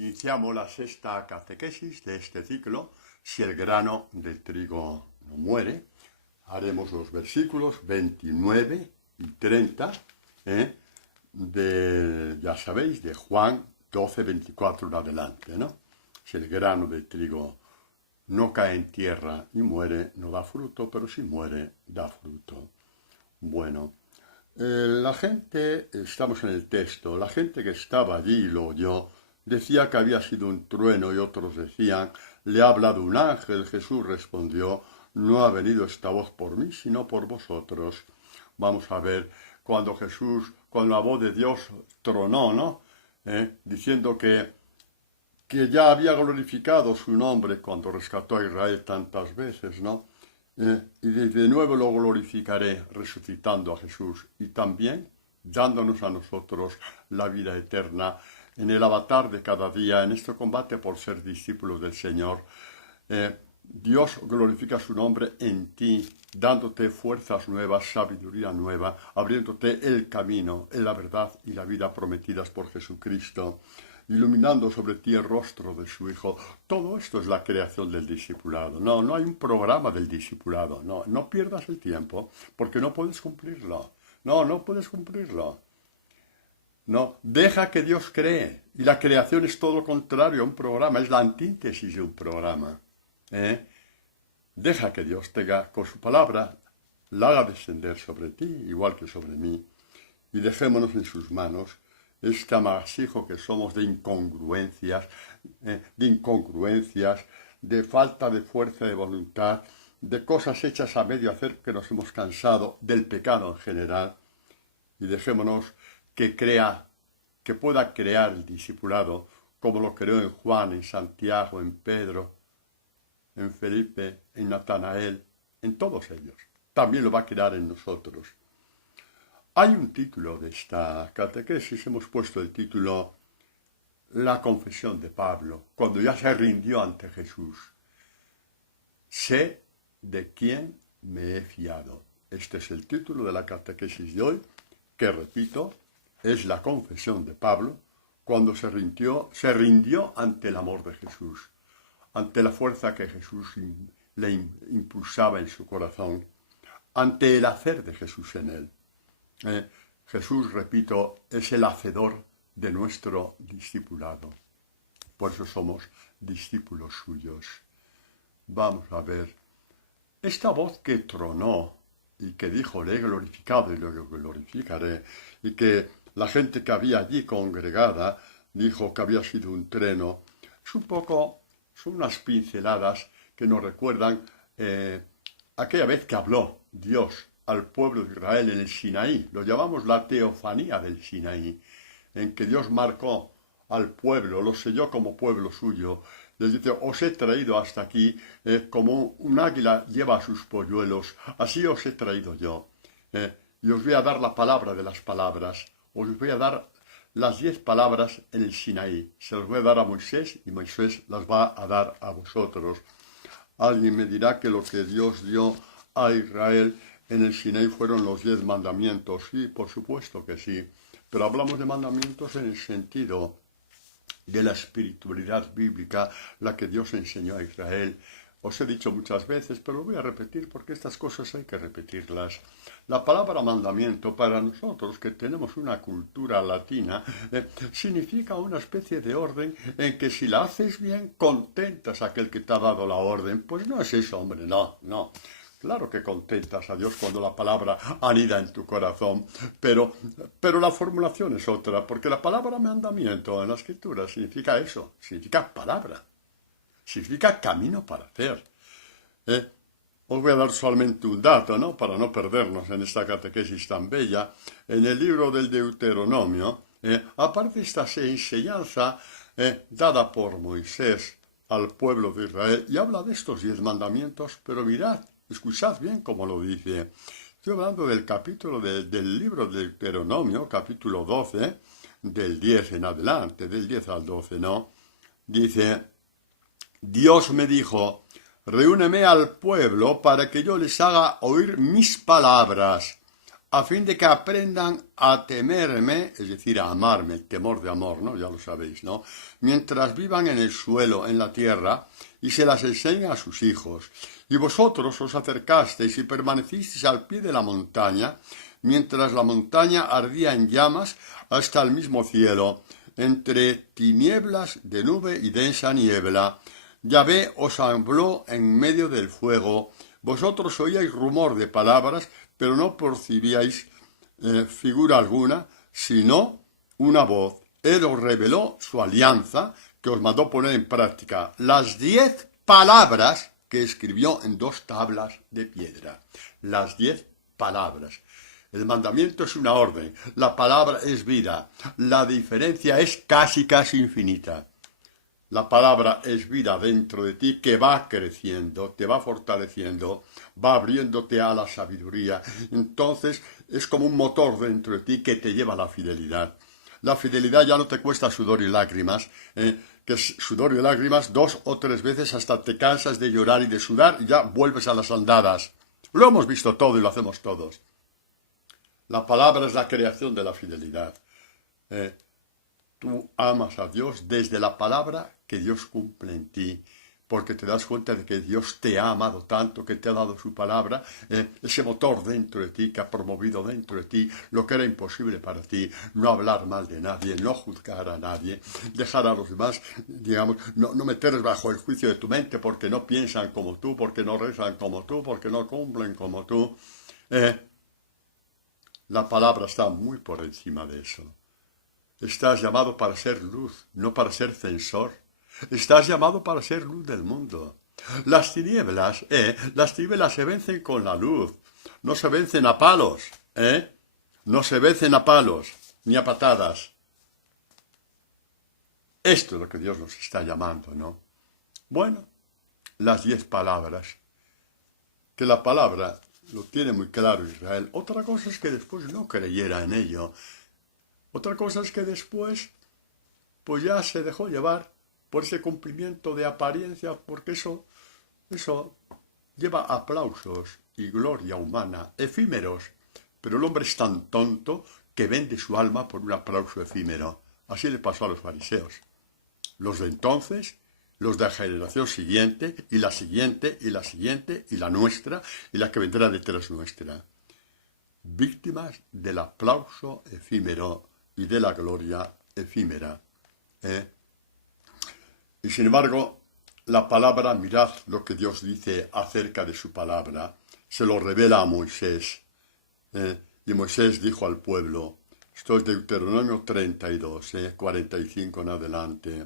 Iniciamos la sexta catequesis de este ciclo, si el grano de trigo no muere. Haremos los versículos 29 y 30, ya sabéis, de Juan 12, 24 en adelante, ¿no? Si el grano de trigo no cae en tierra y muere, no da fruto, pero si muere, da fruto. Bueno, la gente, estamos en el texto, la gente que estaba allí y lo oyó, decía que había sido un trueno y otros decían, le ha hablado un ángel. Jesús respondió, no ha venido esta voz por mí, sino por vosotros. Vamos a ver, cuando la voz de Dios tronó, ¿no? Diciendo que ya había glorificado su nombre cuando rescató a Israel tantas veces, ¿no? Y de nuevo lo glorificaré resucitando a Jesús y también dándonos a nosotros la vida eterna en el avatar de cada día, en este combate por ser discípulos del Señor. Dios glorifica su nombre en ti, dándote fuerzas nuevas, sabiduría nueva, abriéndote el camino, en la verdad y la vida prometidas por Jesucristo, iluminando sobre ti el rostro de su Hijo. Todo esto es la creación del discipulado. No hay un programa del discipulado. No pierdas el tiempo, porque no puedes cumplirlo. No puedes cumplirlo. No, deja que Dios cree. Y la creación es todo lo contrario a un programa, es la antítesis de un programa. Deja que Dios tenga con su palabra, la haga descender sobre ti, igual que sobre mí, y dejémonos en sus manos este amasijo que somos de incongruencias, de falta de fuerza de voluntad, de cosas hechas a medio hacer que nos hemos cansado, del pecado en general, y dejémonos que pueda crear el discipulado, como lo creó en Juan, en Santiago, en Pedro, en Felipe, en Natanael, en todos ellos. También lo va a crear en nosotros. Hay un título de esta catequesis, hemos puesto el título La confesión de Pablo, cuando ya se rindió ante Jesús. Sé de quién me he fiado. Este es el título de la catequesis de hoy, que repito, es la confesión de Pablo, cuando se rindió ante el amor de Jesús, ante la fuerza que Jesús le impulsaba en su corazón, ante el hacer de Jesús en él. Jesús, repito, es el hacedor de nuestro discipulado. Por eso somos discípulos suyos. Vamos a ver. Esta voz que tronó y que dijo, le he glorificado y lo glorificaré, y que la gente que había allí congregada dijo que había sido un trueno, son unas pinceladas que nos recuerdan aquella vez que habló Dios al pueblo de Israel en el Sinaí. Lo llamamos la teofanía del Sinaí, en que Dios marcó al pueblo, lo selló como pueblo suyo. Les dice, os he traído hasta aquí como un águila lleva a sus polluelos, así os he traído yo. Y os voy a dar la palabra de las palabras, os voy a dar las 10 palabras en el Sinaí. Se las voy a dar a Moisés y Moisés las va a dar a vosotros. Alguien me dirá que lo que Dios dio a Israel en el Sinaí fueron los 10 mandamientos. Sí, por supuesto que sí. Pero hablamos de mandamientos en el sentido de la espiritualidad bíblica, la que Dios enseñó a Israel. Os he dicho muchas veces, pero lo voy a repetir porque estas cosas hay que repetirlas. La palabra mandamiento para nosotros, que tenemos una cultura latina, significa una especie de orden en que si la haces bien, contentas a aquel que te ha dado la orden. Pues no es eso, hombre, no. Claro que contentas a Dios cuando la palabra anida en tu corazón, pero la formulación es otra, porque la palabra mandamiento en la Escritura significa eso, significa palabra, significa camino para hacer. Os voy a dar solamente un dato, ¿no? Para no perdernos en esta catequesis tan bella. En el libro del Deuteronomio, aparte esta enseñanza dada por Moisés al pueblo de Israel, y habla de estos 10 mandamientos, pero mirad, escuchad bien cómo lo dice. Estoy hablando del capítulo del libro del Deuteronomio, capítulo 12, del 10 en adelante, del 10 al 12, ¿no? Dice, Dios me dijo, reúneme al pueblo para que yo les haga oír mis palabras. a fin de que aprendan a temerme, es decir, a amarme, el temor de amor, ¿no? Ya lo sabéis, ¿no? Mientras vivan en el suelo, en la tierra, y se las enseñen a sus hijos. Y vosotros os acercasteis y permanecisteis al pie de la montaña, mientras la montaña ardía en llamas hasta el mismo cielo, entre tinieblas de nube y densa niebla. Yahvé os habló en medio del fuego. Vosotros oíais rumor de palabras, pero no percibíais figura alguna, sino una voz. Él os reveló su alianza, que os mandó poner en práctica las 10 palabras que escribió en 2 tablas de piedra. Las 10 palabras. El mandamiento es una orden, la palabra es vida. La diferencia es casi infinita. La palabra es vida dentro de ti que va creciendo, te va fortaleciendo, va abriéndote a la sabiduría. Entonces es como un motor dentro de ti que te lleva a la fidelidad. La fidelidad ya no te cuesta sudor y lágrimas, que es sudor y lágrimas 2 o 3 veces hasta te cansas de llorar y de sudar y ya vuelves a las andadas. Lo hemos visto todo y lo hacemos todos. La palabra es la creación de la fidelidad. Tú amas a Dios desde la palabra que Dios cumple en ti, porque te das cuenta de que Dios te ha amado tanto, que te ha dado su palabra, ese motor dentro de ti, que ha promovido dentro de ti lo que era imposible para ti, no hablar mal de nadie, no juzgar a nadie, dejar a los demás, digamos, no meterles bajo el juicio de tu mente porque no piensan como tú, porque no rezan como tú, porque no cumplen como tú. La palabra está muy por encima de eso. Estás llamado para ser luz, no para ser censor. Estás llamado para ser luz del mundo. Las tinieblas se vencen con la luz. No se vencen a palos, No se vencen a palos, ni a patadas. Esto es lo que Dios nos está llamando, ¿no? Bueno, las 10 palabras. Que la palabra lo tiene muy claro Israel. Otra cosa es que después no creyera en ello. Otra cosa es que después, pues ya se dejó llevar por ese cumplimiento de apariencia, porque eso lleva aplausos y gloria humana, efímeros. Pero el hombre es tan tonto que vende su alma por un aplauso efímero. Así le pasó a los fariseos. Los de entonces, los de la generación siguiente, y la siguiente, y la siguiente, y la nuestra, y la que vendrá detrás nuestra. Víctimas del aplauso efímero y de la gloria efímera. Y sin embargo, la palabra, mirad lo que Dios dice acerca de su palabra, se lo revela a Moisés. Y Moisés dijo al pueblo, esto es Deuteronomio 32, 45 en adelante,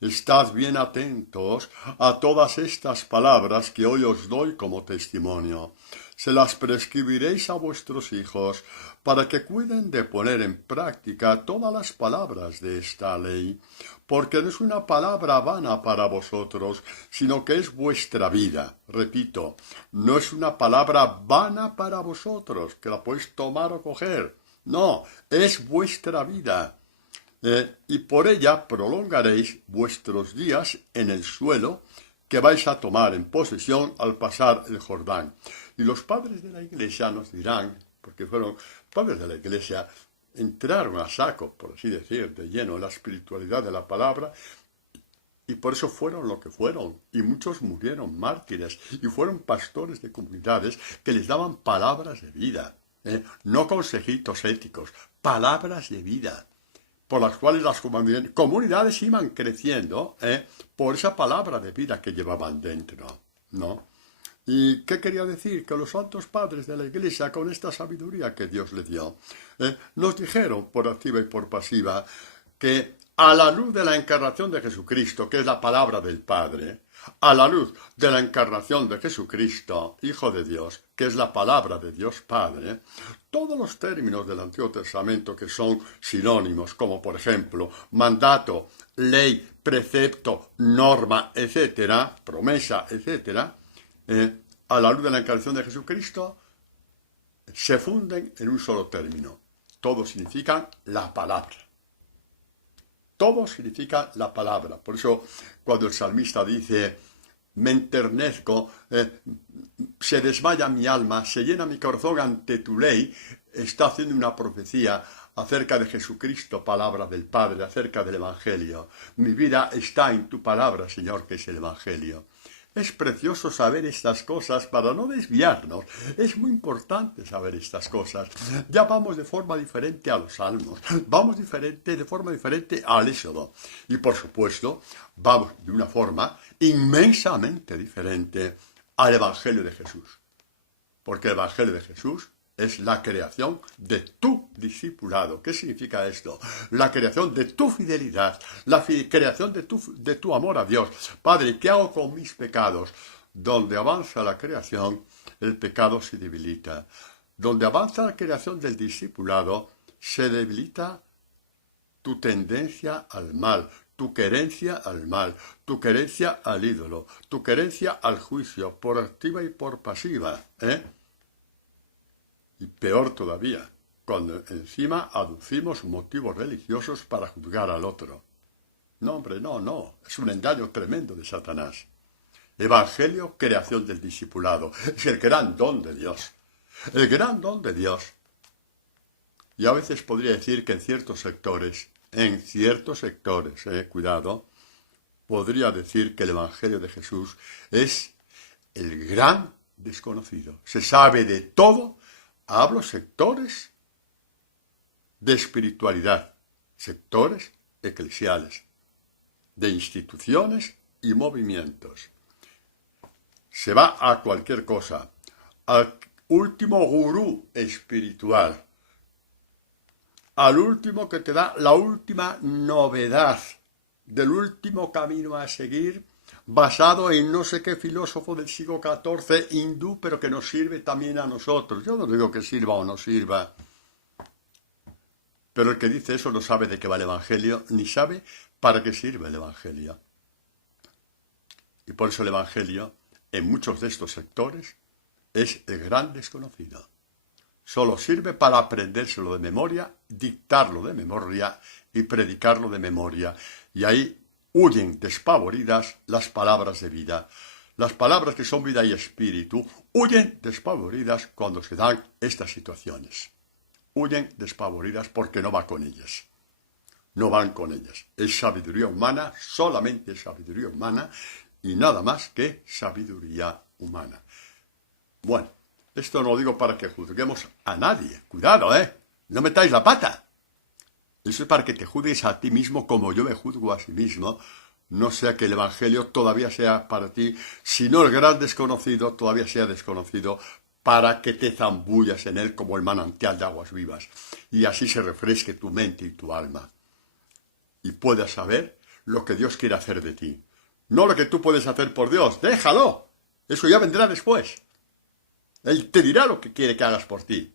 estad bien atentos a todas estas palabras que hoy os doy como testimonio. Se las prescribiréis a vuestros hijos para que cuiden de poner en práctica todas las palabras de esta ley, porque no es una palabra vana para vosotros, sino que es vuestra vida. Repito, no es una palabra vana para vosotros, que la podéis tomar o coger. No, es vuestra vida. Y por ella prolongaréis vuestros días en el suelo que vais a tomar en posesión al pasar el Jordán. Y los padres de la Iglesia nos dirán, porque fueron padres de la Iglesia, entraron a saco, por así decir, de lleno en la espiritualidad de la palabra, y por eso fueron lo que fueron, y muchos murieron mártires, y fueron pastores de comunidades que les daban palabras de vida, no consejitos éticos, palabras de vida, por las cuales las comunidades iban creciendo por esa palabra de vida que llevaban dentro, ¿no? ¿Y qué quería decir? Que los santos padres de la Iglesia, con esta sabiduría que Dios les dio, nos dijeron por activa y por pasiva que a la luz de la encarnación de Jesucristo, que es la palabra del Padre, a la luz de la encarnación de Jesucristo, Hijo de Dios, que es la palabra de Dios Padre, todos los términos del Antiguo Testamento que son sinónimos, como por ejemplo mandato, ley, precepto, norma, etcétera, promesa, etcétera, a la luz de la encarnación de Jesucristo, se funden en un solo término. Todo significa la palabra. Todo significa la palabra. Por eso, cuando el salmista dice, me enternezco, se desmaya mi alma, se llena mi corazón ante tu ley, está haciendo una profecía acerca de Jesucristo, palabra del Padre, acerca del Evangelio. Mi vida está en tu palabra, Señor, que es el Evangelio. Es precioso saber estas cosas para no desviarnos. Es muy importante saber estas cosas. Ya vamos de forma diferente a los Salmos. Vamos de forma diferente al Éxodo. Y por supuesto, vamos de una forma inmensamente diferente al Evangelio de Jesús. Porque el Evangelio de Jesús es la creación de tu discipulado. ¿Qué significa esto? La creación de tu fidelidad, la creación de tu amor a Dios. Padre, ¿qué hago con mis pecados? Donde avanza la creación, el pecado se debilita. Donde avanza la creación del discipulado, se debilita tu tendencia al mal, tu querencia al mal, tu querencia al ídolo, tu querencia al juicio, por activa y por pasiva, Y peor todavía, cuando encima aducimos motivos religiosos para juzgar al otro. No, hombre, no. Es un engaño tremendo de Satanás. Evangelio, creación del discipulado. Es el gran don de Dios. El gran don de Dios. Y a veces podría decir que en ciertos sectores, cuidado, podría decir que el Evangelio de Jesús es el gran desconocido. Se sabe de todo. Hablo sectores de espiritualidad, sectores eclesiales, de instituciones y movimientos. Se va a cualquier cosa, al último gurú espiritual, al último que te da la última novedad del último camino a seguir, basado en no sé qué filósofo del siglo XIV hindú, pero que nos sirve también a nosotros. Yo no digo que sirva o no sirva, pero el que dice eso no sabe de qué va el Evangelio, ni sabe para qué sirve el Evangelio. Y por eso el Evangelio, en muchos de estos sectores, es el gran desconocido. Solo sirve para aprendérselo de memoria, dictarlo de memoria y predicarlo de memoria. Y ahí huyen despavoridas las palabras de vida. Las palabras que son vida y espíritu huyen despavoridas cuando se dan estas situaciones. Huyen despavoridas porque no va con ellas. No van con ellas. Es sabiduría humana, solamente sabiduría humana y nada más que sabiduría humana. Bueno, esto no lo digo para que juzguemos a nadie. Cuidado, no metáis la pata. Eso es para que te juzgues a ti mismo como yo me juzgo a sí mismo. No sea que el Evangelio todavía sea para ti, sino el gran desconocido todavía sea desconocido, para que te zambullas en él como el manantial de aguas vivas. Y así se refresque tu mente y tu alma. Y puedas saber lo que Dios quiere hacer de ti. No lo que tú puedes hacer por Dios. ¡Déjalo! Eso ya vendrá después. Él te dirá lo que quiere que hagas por ti.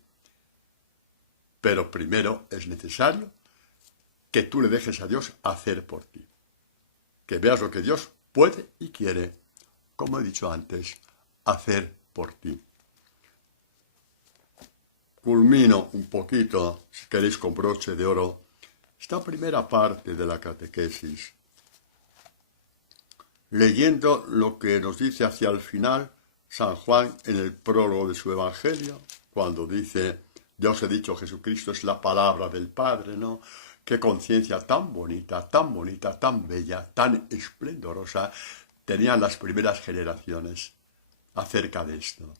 Pero primero es necesario que tú le dejes a Dios hacer por ti. Que veas lo que Dios puede y quiere, como he dicho antes, hacer por ti. Culmino un poquito, si queréis con broche de oro, esta primera parte de la catequesis, leyendo lo que nos dice hacia el final San Juan en el prólogo de su Evangelio, cuando dice, ya os he dicho, Jesucristo es la palabra del Padre, ¿no? Qué conciencia tan bonita, tan bella, tan esplendorosa tenían las primeras generaciones acerca de esto.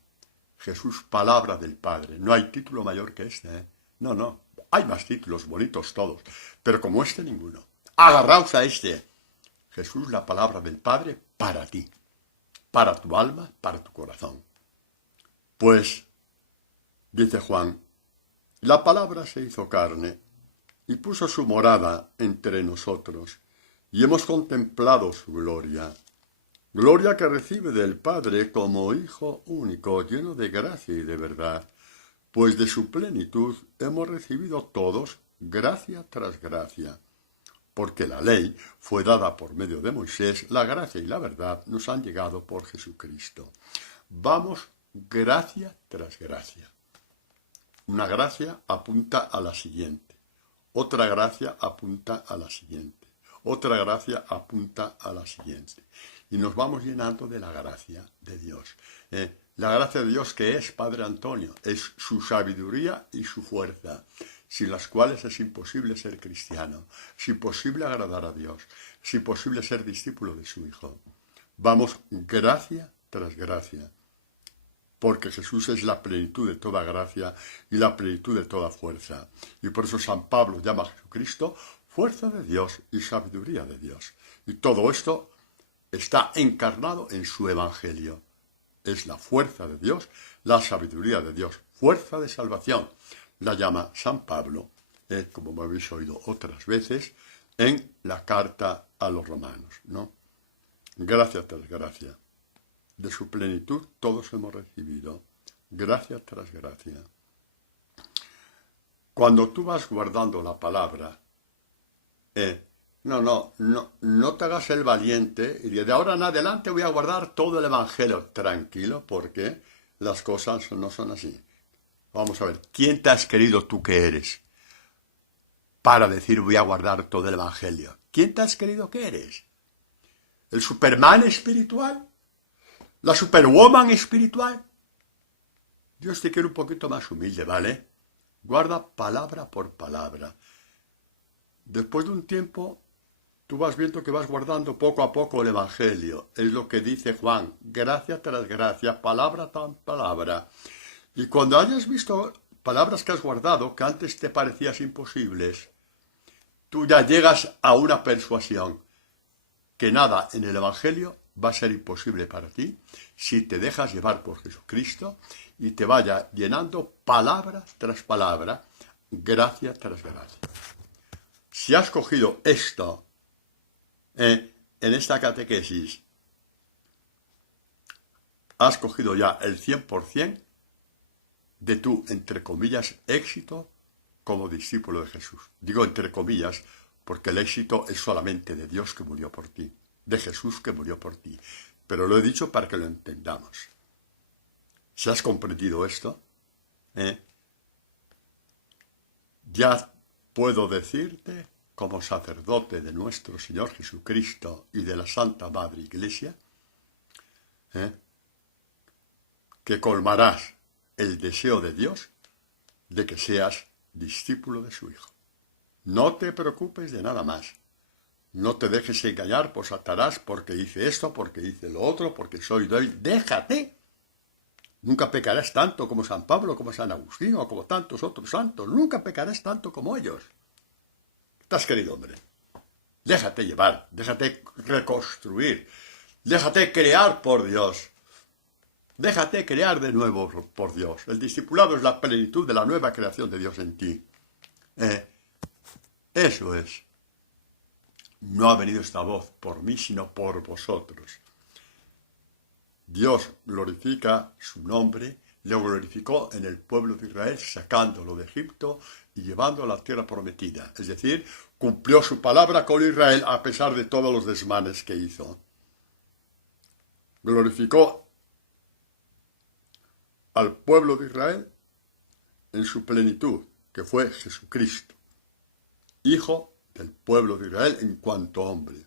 Jesús, palabra del Padre. No hay título mayor que este, No. Hay más títulos bonitos todos, pero como este ninguno. Agarraos a este. Jesús, la palabra del Padre para ti, para tu alma, para tu corazón. Pues, dice Juan, la palabra se hizo carne y puso su morada entre nosotros, y hemos contemplado su gloria. Gloria que recibe del Padre como Hijo único, lleno de gracia y de verdad, pues de su plenitud hemos recibido todos gracia tras gracia. Porque la ley fue dada por medio de Moisés, la gracia y la verdad nos han llegado por Jesucristo. Vamos gracia tras gracia. Una gracia apunta a la siguiente. Otra gracia apunta a la siguiente. Otra gracia apunta a la siguiente. Y nos vamos llenando de la gracia de Dios. La gracia de Dios que es, Padre Antonio, es su sabiduría y su fuerza, sin las cuales es imposible ser cristiano, es imposible agradar a Dios, es imposible ser discípulo de su Hijo. Vamos gracia tras gracia, porque Jesús es la plenitud de toda gracia y la plenitud de toda fuerza. Y por eso San Pablo llama a Jesucristo fuerza de Dios y sabiduría de Dios. Y todo esto está encarnado en su Evangelio. Es la fuerza de Dios, la sabiduría de Dios, fuerza de salvación. La llama San Pablo, como me habéis oído otras veces, en la carta a los romanos, ¿no? Gracia tras gracia. De su plenitud todos hemos recibido, gracia tras gracia. Cuando tú vas guardando la palabra, no te hagas el valiente y de ahora en adelante voy a guardar todo el Evangelio. Tranquilo, porque las cosas no son así. Vamos a ver, ¿quién te has querido tú que eres para decir voy a guardar todo el Evangelio? ¿Quién te has querido que eres? ¿El Superman espiritual? ¿La Superwoman espiritual? Dios te quiere un poquito más humilde, ¿vale? Guarda palabra por palabra. Después de un tiempo, tú vas viendo que vas guardando poco a poco el Evangelio. Es lo que dice Juan, gracia tras gracia, palabra tras palabra. Y cuando hayas visto palabras que has guardado, que antes te parecías imposibles, tú ya llegas a una persuasión, que nada en el Evangelio va a ser imposible para ti si te dejas llevar por Jesucristo y te vaya llenando palabra tras palabra, gracia tras gracia. Si has cogido esto en esta catequesis, has cogido ya el 100% de tu, entre comillas, éxito como discípulo de Jesús. Digo entre comillas porque el éxito es solamente de Dios que murió por ti, de Jesús que murió por ti. Pero lo he dicho para que lo entendamos. Si has comprendido esto, ya puedo decirte, como sacerdote de nuestro Señor Jesucristo y de la Santa Madre Iglesia, que colmarás el deseo de Dios de que seas discípulo de su Hijo. No te preocupes de nada más. No te dejes engañar por Satanás porque hice esto, porque hice lo otro, porque soy débil. ¡Déjate! Nunca pecarás tanto como San Pablo, como San Agustín o como tantos otros santos. Nunca pecarás tanto como ellos. ¿Estás querido, hombre? Déjate llevar, déjate reconstruir, déjate crear por Dios. Déjate crear de nuevo por Dios. El discipulado es la plenitud de la nueva creación de Dios en ti. Eso es. No ha venido esta voz por mí, sino por vosotros. Dios glorifica su nombre, lo glorificó en el pueblo de Israel, sacándolo de Egipto y llevándolo a la tierra prometida. Es decir, cumplió su palabra con Israel a pesar de todos los desmanes que hizo. Glorificó al pueblo de Israel en su plenitud, que fue Jesucristo, Hijo del pueblo de Israel en cuanto hombre.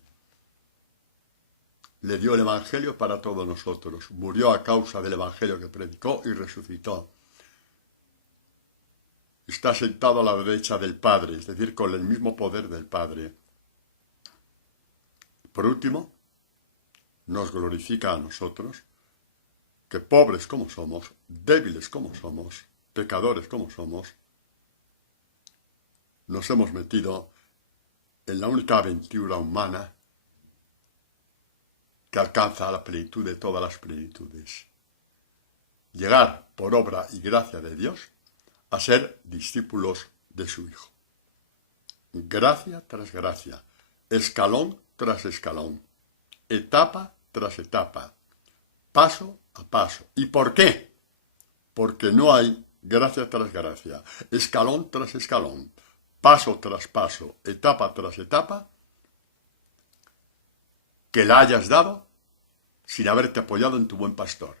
Le dio el Evangelio para todos nosotros. Murió a causa del Evangelio que predicó y resucitó. Está sentado a la derecha del Padre, es decir, con el mismo poder del Padre. Por último, nos glorifica a nosotros, que pobres como somos, débiles como somos, pecadores como somos, nos hemos metido en la única aventura humana que alcanza la plenitud de todas las plenitudes. Llegar por obra y gracia de Dios a ser discípulos de su Hijo. Gracia tras gracia, escalón tras escalón, etapa tras etapa, paso a paso. ¿Y por qué? Porque no hay gracia tras gracia, escalón tras escalón, paso tras paso, etapa tras etapa, que la hayas dado sin haberte apoyado en tu buen pastor,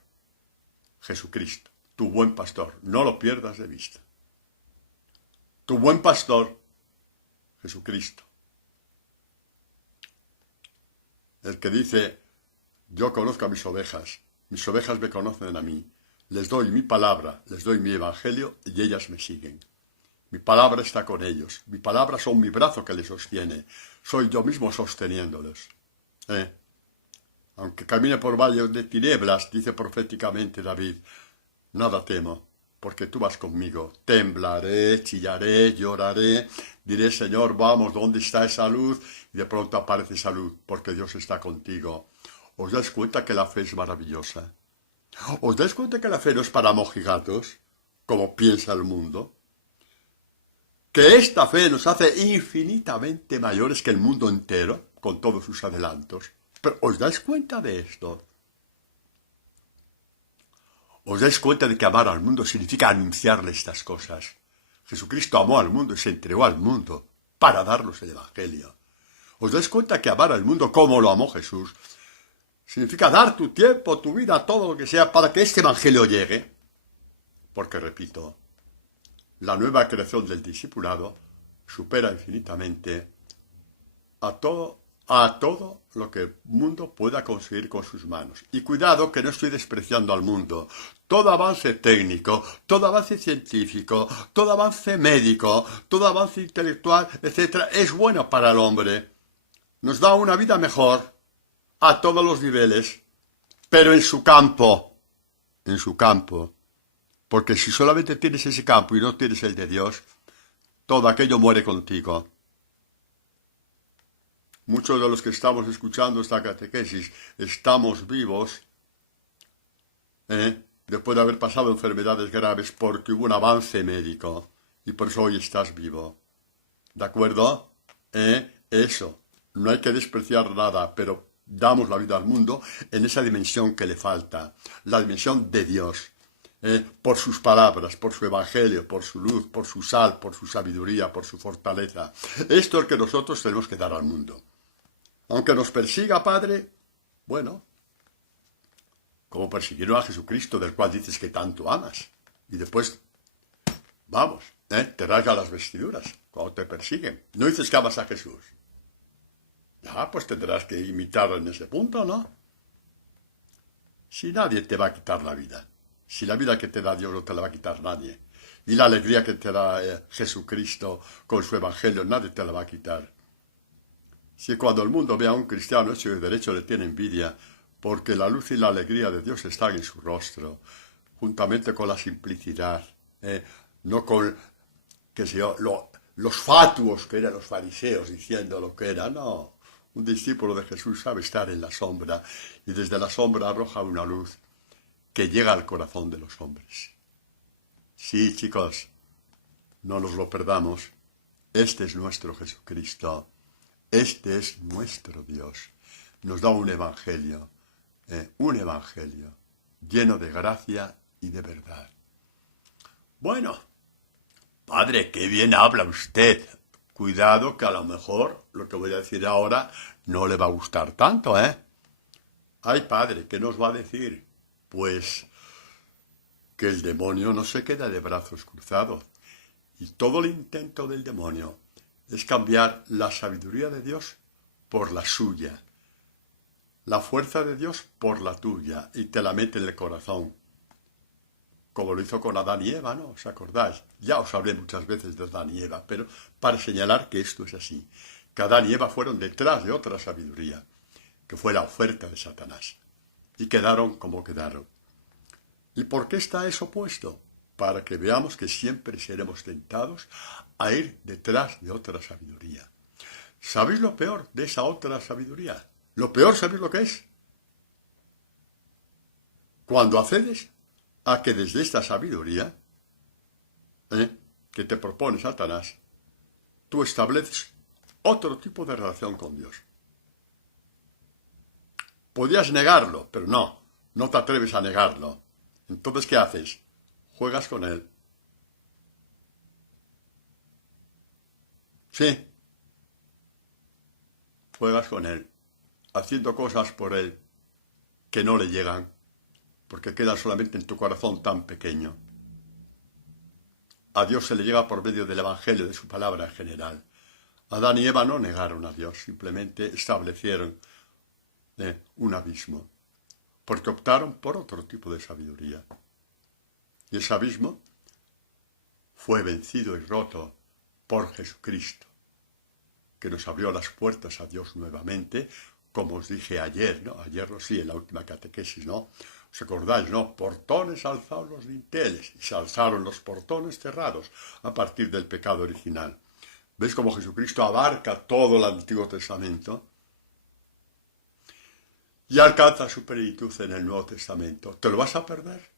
Jesucristo, tu buen pastor. No lo pierdas de vista. Tu buen pastor, Jesucristo. El que dice, yo conozco a mis ovejas me conocen a mí, Les doy mi palabra, les doy mi evangelio y ellas me siguen. Mi palabra está con ellos. Mi palabra son mi brazo que les sostiene. Soy yo mismo sosteniéndoles. Aunque camine por valles de tinieblas, dice proféticamente David, nada temo, porque tú vas conmigo. Temblaré, chillaré, lloraré, diré, Señor, vamos, ¿dónde está esa luz? Y de pronto aparece esa luz, porque Dios está contigo. ¿Os dais cuenta que la fe es maravillosa? ¿Os dais cuenta que la fe no es para mojigatos, como piensa el mundo? Que esta fe nos hace infinitamente mayores que el mundo entero, con todos sus adelantos. Pero ¿os dais cuenta de esto? ¿Os dais cuenta de que amar al mundo significa anunciarle estas cosas? Jesucristo amó al mundo y se entregó al mundo para darnos el Evangelio. ¿Os dais cuenta que amar al mundo como lo amó Jesús significa dar tu tiempo, tu vida, todo lo que sea para que este Evangelio llegue? Porque, repito, la nueva creación del discipulado supera infinitamente a todo lo que el mundo pueda conseguir con sus manos. Y cuidado que no estoy despreciando al mundo. Todo avance técnico, todo avance científico, todo avance médico, todo avance intelectual, etc., es bueno para el hombre. Nos da una vida mejor a todos los niveles, pero en su campo. Porque si solamente tienes ese campo y no tienes el de Dios, todo aquello muere contigo. Muchos de los que estamos escuchando esta catequesis estamos vivos, después de haber pasado enfermedades graves porque hubo un avance médico y por eso hoy estás vivo. ¿De acuerdo? Eso. No hay que despreciar nada, pero damos la vida al mundo en esa dimensión que le falta, la dimensión de Dios. Por sus palabras, por su evangelio, por su luz, por su sal, por su sabiduría, por su fortaleza. Esto es lo que nosotros tenemos que dar al mundo. Aunque nos persiga, Padre, bueno, como persiguieron a Jesucristo, del cual dices que tanto amas. Y después, vamos, te rasgan las vestiduras cuando te persiguen. No dices que amas a Jesús. Ya, pues tendrás que imitarlo en ese punto, ¿no? Si nadie te va a quitar la vida. Si la vida que te da Dios no te la va a quitar nadie. Y la alegría que te da Jesucristo con su evangelio, nadie te la va a quitar. Si cuando el mundo ve a un cristiano hecho de derecho le tiene envidia, porque la luz y la alegría de Dios están en su rostro, juntamente con la simplicidad, no con, qué sé yo, los fatuos que eran los fariseos diciendo lo que era, no. Un discípulo de Jesús sabe estar en la sombra y desde la sombra arroja una luz que llega al corazón de los hombres. Sí, chicos, no nos lo perdamos. Este es nuestro Jesucristo. Este es nuestro Dios. Nos da un evangelio lleno de gracia y de verdad. Bueno, Padre, qué bien habla usted. Cuidado que a lo mejor lo que voy a decir ahora no le va a gustar tanto, ¿eh? Ay, Padre, ¿qué nos va a decir? Pues que el demonio no se queda de brazos cruzados. Y todo el intento del demonio es cambiar la sabiduría de Dios por la suya, la fuerza de Dios por la tuya, y te la mete en el corazón, como lo hizo con Adán y Eva, ¿no? ¿Os acordáis? Ya os hablé muchas veces de Adán y Eva, pero para señalar que esto es así, que Adán y Eva fueron detrás de otra sabiduría, que fue la oferta de Satanás, y quedaron como quedaron. ¿Y por qué está eso puesto? Para que veamos que siempre seremos tentados a ir detrás de otra sabiduría. ¿Sabéis lo peor de esa otra sabiduría? Lo peor, ¿sabéis lo que es? Cuando accedes a que desde esta sabiduría que te propone Satanás, tú estableces otro tipo de relación con Dios. Podías negarlo, pero no te atreves a negarlo. Entonces, ¿qué haces? Juegas con él. Sí, juegas con él, haciendo cosas por él que no le llegan, porque queda solamente en tu corazón tan pequeño. A Dios se le llega por medio del Evangelio, de su palabra en general. Adán y Eva no negaron a Dios, simplemente establecieron un abismo, porque optaron por otro tipo de sabiduría. Y ese abismo fue vencido y roto por Jesucristo, que nos abrió las puertas a Dios nuevamente, como os dije ayer, ¿no? Ayer sí, en la última catequesis, ¿no? ¿Os acordáis, no? Portones alzados los dinteles, y se alzaron los portones cerrados a partir del pecado original. ¿Ves cómo Jesucristo abarca todo el Antiguo Testamento? Y alcanza su plenitud en el Nuevo Testamento. ¿Te lo vas a perder?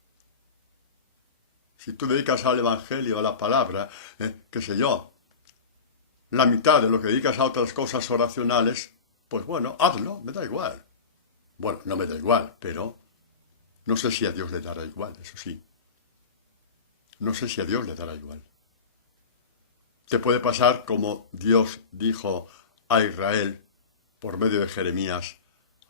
Si tú dedicas al Evangelio, a la palabra, qué sé yo, la mitad de lo que dedicas a otras cosas oracionales, pues bueno, hazlo, me da igual. Bueno, no me da igual, pero no sé si a Dios le dará igual, eso sí. No sé si a Dios le dará igual. Te puede pasar como Dios dijo a Israel por medio de Jeremías: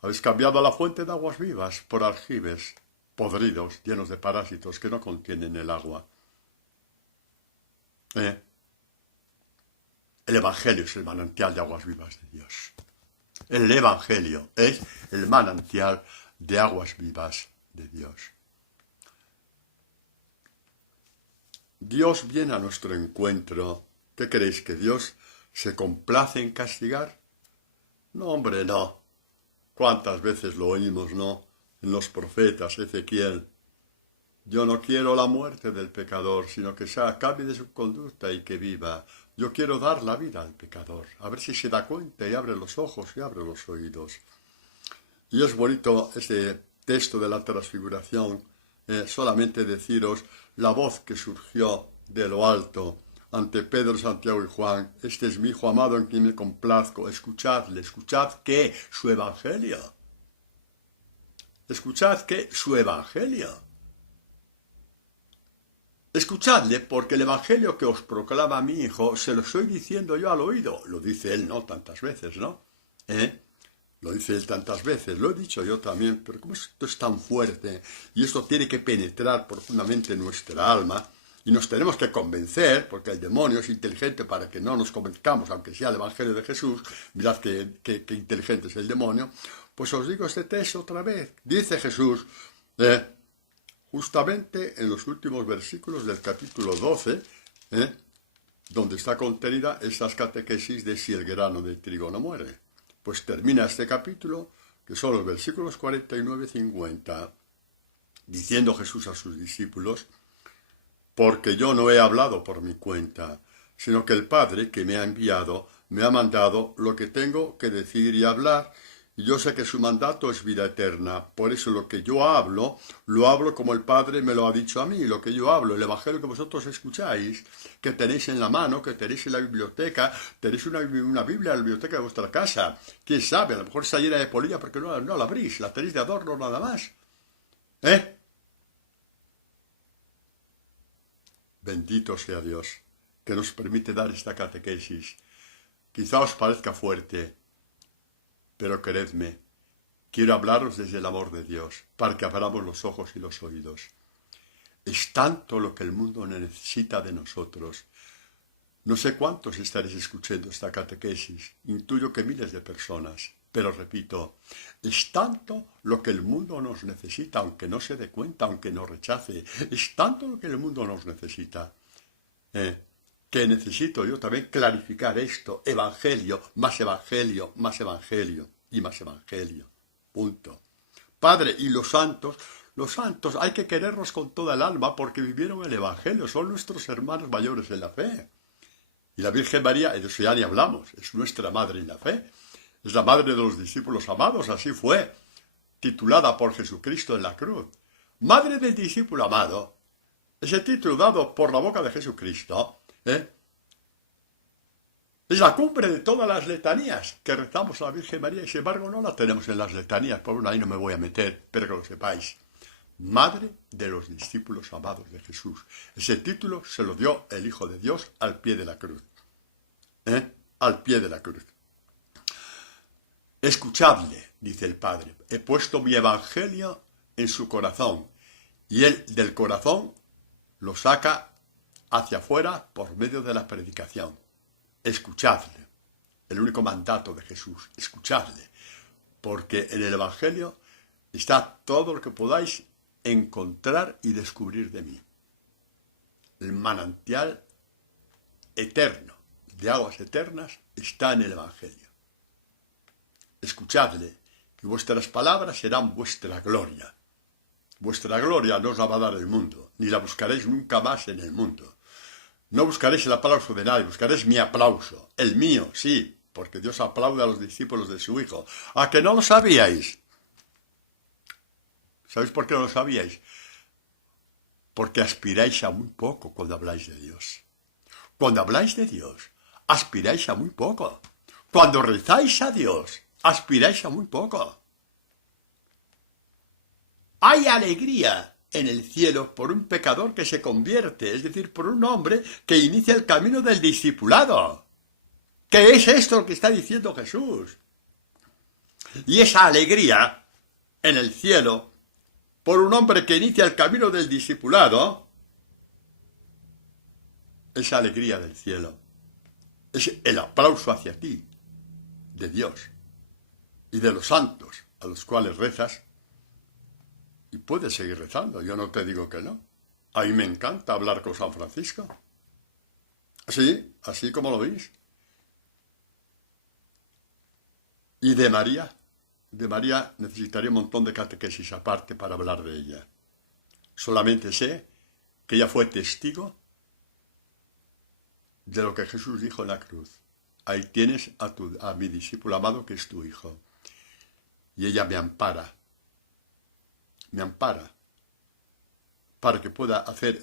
habéis cambiado la fuente de aguas vivas por aljibes podridos, llenos de parásitos que no contienen el agua. El Evangelio es el manantial de aguas vivas de Dios. El Evangelio es el manantial de aguas vivas de Dios. Dios viene a nuestro encuentro. ¿Qué creéis? ¿Que Dios se complace en castigar? No, hombre, no. ¿Cuántas veces lo oímos, no? En los profetas, Ezequiel: yo no quiero la muerte del pecador, sino que se acabe de su conducta y que viva. Yo quiero dar la vida al pecador, a ver si se da cuenta y abre los ojos y abre los oídos. Y es bonito este texto de la transfiguración, solamente deciros la voz que surgió de lo alto ante Pedro, Santiago y Juan: este es mi Hijo amado en quien me complazco, escuchadle. ¿Escuchad qué? Su Evangelio. Escuchad qué, su Evangelio. Escuchadle, porque el Evangelio que os proclama mi Hijo se lo estoy diciendo yo al oído. Lo dice él, no tantas veces, ¿no? Lo dice él tantas veces, lo he dicho yo también, pero como esto es tan fuerte y esto tiene que penetrar profundamente en nuestra alma y nos tenemos que convencer, porque el demonio es inteligente para que no nos convenzcamos, aunque sea el Evangelio de Jesús. Mirad qué inteligente es el demonio. Pues os digo este texto otra vez. Dice Jesús, justamente en los últimos versículos del capítulo 12, donde está contenida estas catequesis de si el grano del trigo no muere. Pues termina este capítulo, que son los versículos 49 y 50, diciendo Jesús a sus discípulos: porque yo no he hablado por mi cuenta, sino que el Padre que me ha enviado me ha mandado lo que tengo que decir y hablar, y yo sé que su mandato es vida eterna. Por eso lo que yo hablo, lo hablo como el Padre me lo ha dicho a mí. Lo que yo hablo, el Evangelio que vosotros escucháis, que tenéis en la mano, que tenéis en la biblioteca, tenéis una Biblia en la biblioteca de vuestra casa. ¿Quién sabe? A lo mejor está llena de polilla porque no la abrís, la tenéis de adorno nada más. Bendito sea Dios, que nos permite dar esta catequesis. Quizá os parezca fuerte, pero creedme, quiero hablaros desde el amor de Dios, para que abramos los ojos y los oídos. Es tanto lo que el mundo necesita de nosotros. No sé cuántos estaréis escuchando esta catequesis, intuyo que miles de personas, pero repito, es tanto lo que el mundo nos necesita, aunque no se dé cuenta, aunque nos rechace, es tanto lo que el mundo nos necesita, que necesito yo también clarificar esto: evangelio, más evangelio, más evangelio y más evangelio. Punto. Padre, y los santos hay que quererlos con toda el alma porque vivieron el evangelio, son nuestros hermanos mayores en la fe. Y la Virgen María, de eso ya ni hablamos, es nuestra madre en la fe, es la madre de los discípulos amados, así fue titulada por Jesucristo en la cruz. Madre del discípulo amado, ese título dado por la boca de Jesucristo, es la cumbre de todas las letanías que rezamos a la Virgen María, y sin embargo no la tenemos en las letanías. Por bueno, ahí no me voy a meter, pero que lo sepáis. Madre de los discípulos amados de Jesús. Ese título se lo dio el Hijo de Dios al pie de la cruz. Al pie de la cruz. Escuchadle, dice el Padre, he puesto mi evangelio en su corazón, y él del corazón lo saca hacia afuera por medio de la predicación. Escuchadle, el único mandato de Jesús, escuchadle, porque en el evangelio está todo lo que podáis encontrar y descubrir de mí. el manantial eterno de aguas eternas está en el Evangelio. Escuchadle, que vuestras palabras serán vuestra gloria. Vuestra gloria no os la va a dar el mundo, ni la buscaréis nunca más en el mundo. No buscaréis el aplauso de nadie, buscaréis mi aplauso, el mío, sí, porque Dios aplaude a los discípulos de su Hijo. ¿A que no lo sabíais? ¿Sabéis por qué no lo sabíais? Porque aspiráis a muy poco cuando habláis de Dios. Cuando habláis de Dios, aspiráis a muy poco. Cuando rezáis a Dios, aspiráis a muy poco. Hay alegría en el cielo por un pecador que se convierte, es decir, por un hombre que inicia el camino del discipulado. ¿Qué es esto que está diciendo Jesús? Y esa alegría en el cielo por un hombre que inicia el camino del discipulado, esa alegría del cielo, es el aplauso hacia ti, de Dios y de los santos a los cuales rezas, y puedes seguir rezando, yo no te digo que no. A mí me encanta hablar con San Francisco. Sí, así como lo veis. Y de María necesitaría un montón de catequesis aparte para hablar de ella. Solamente sé que ella fue testigo de lo que Jesús dijo en la cruz. Ahí tienes a mi discípulo amado que es tu hijo. Y ella me ampara para que pueda hacer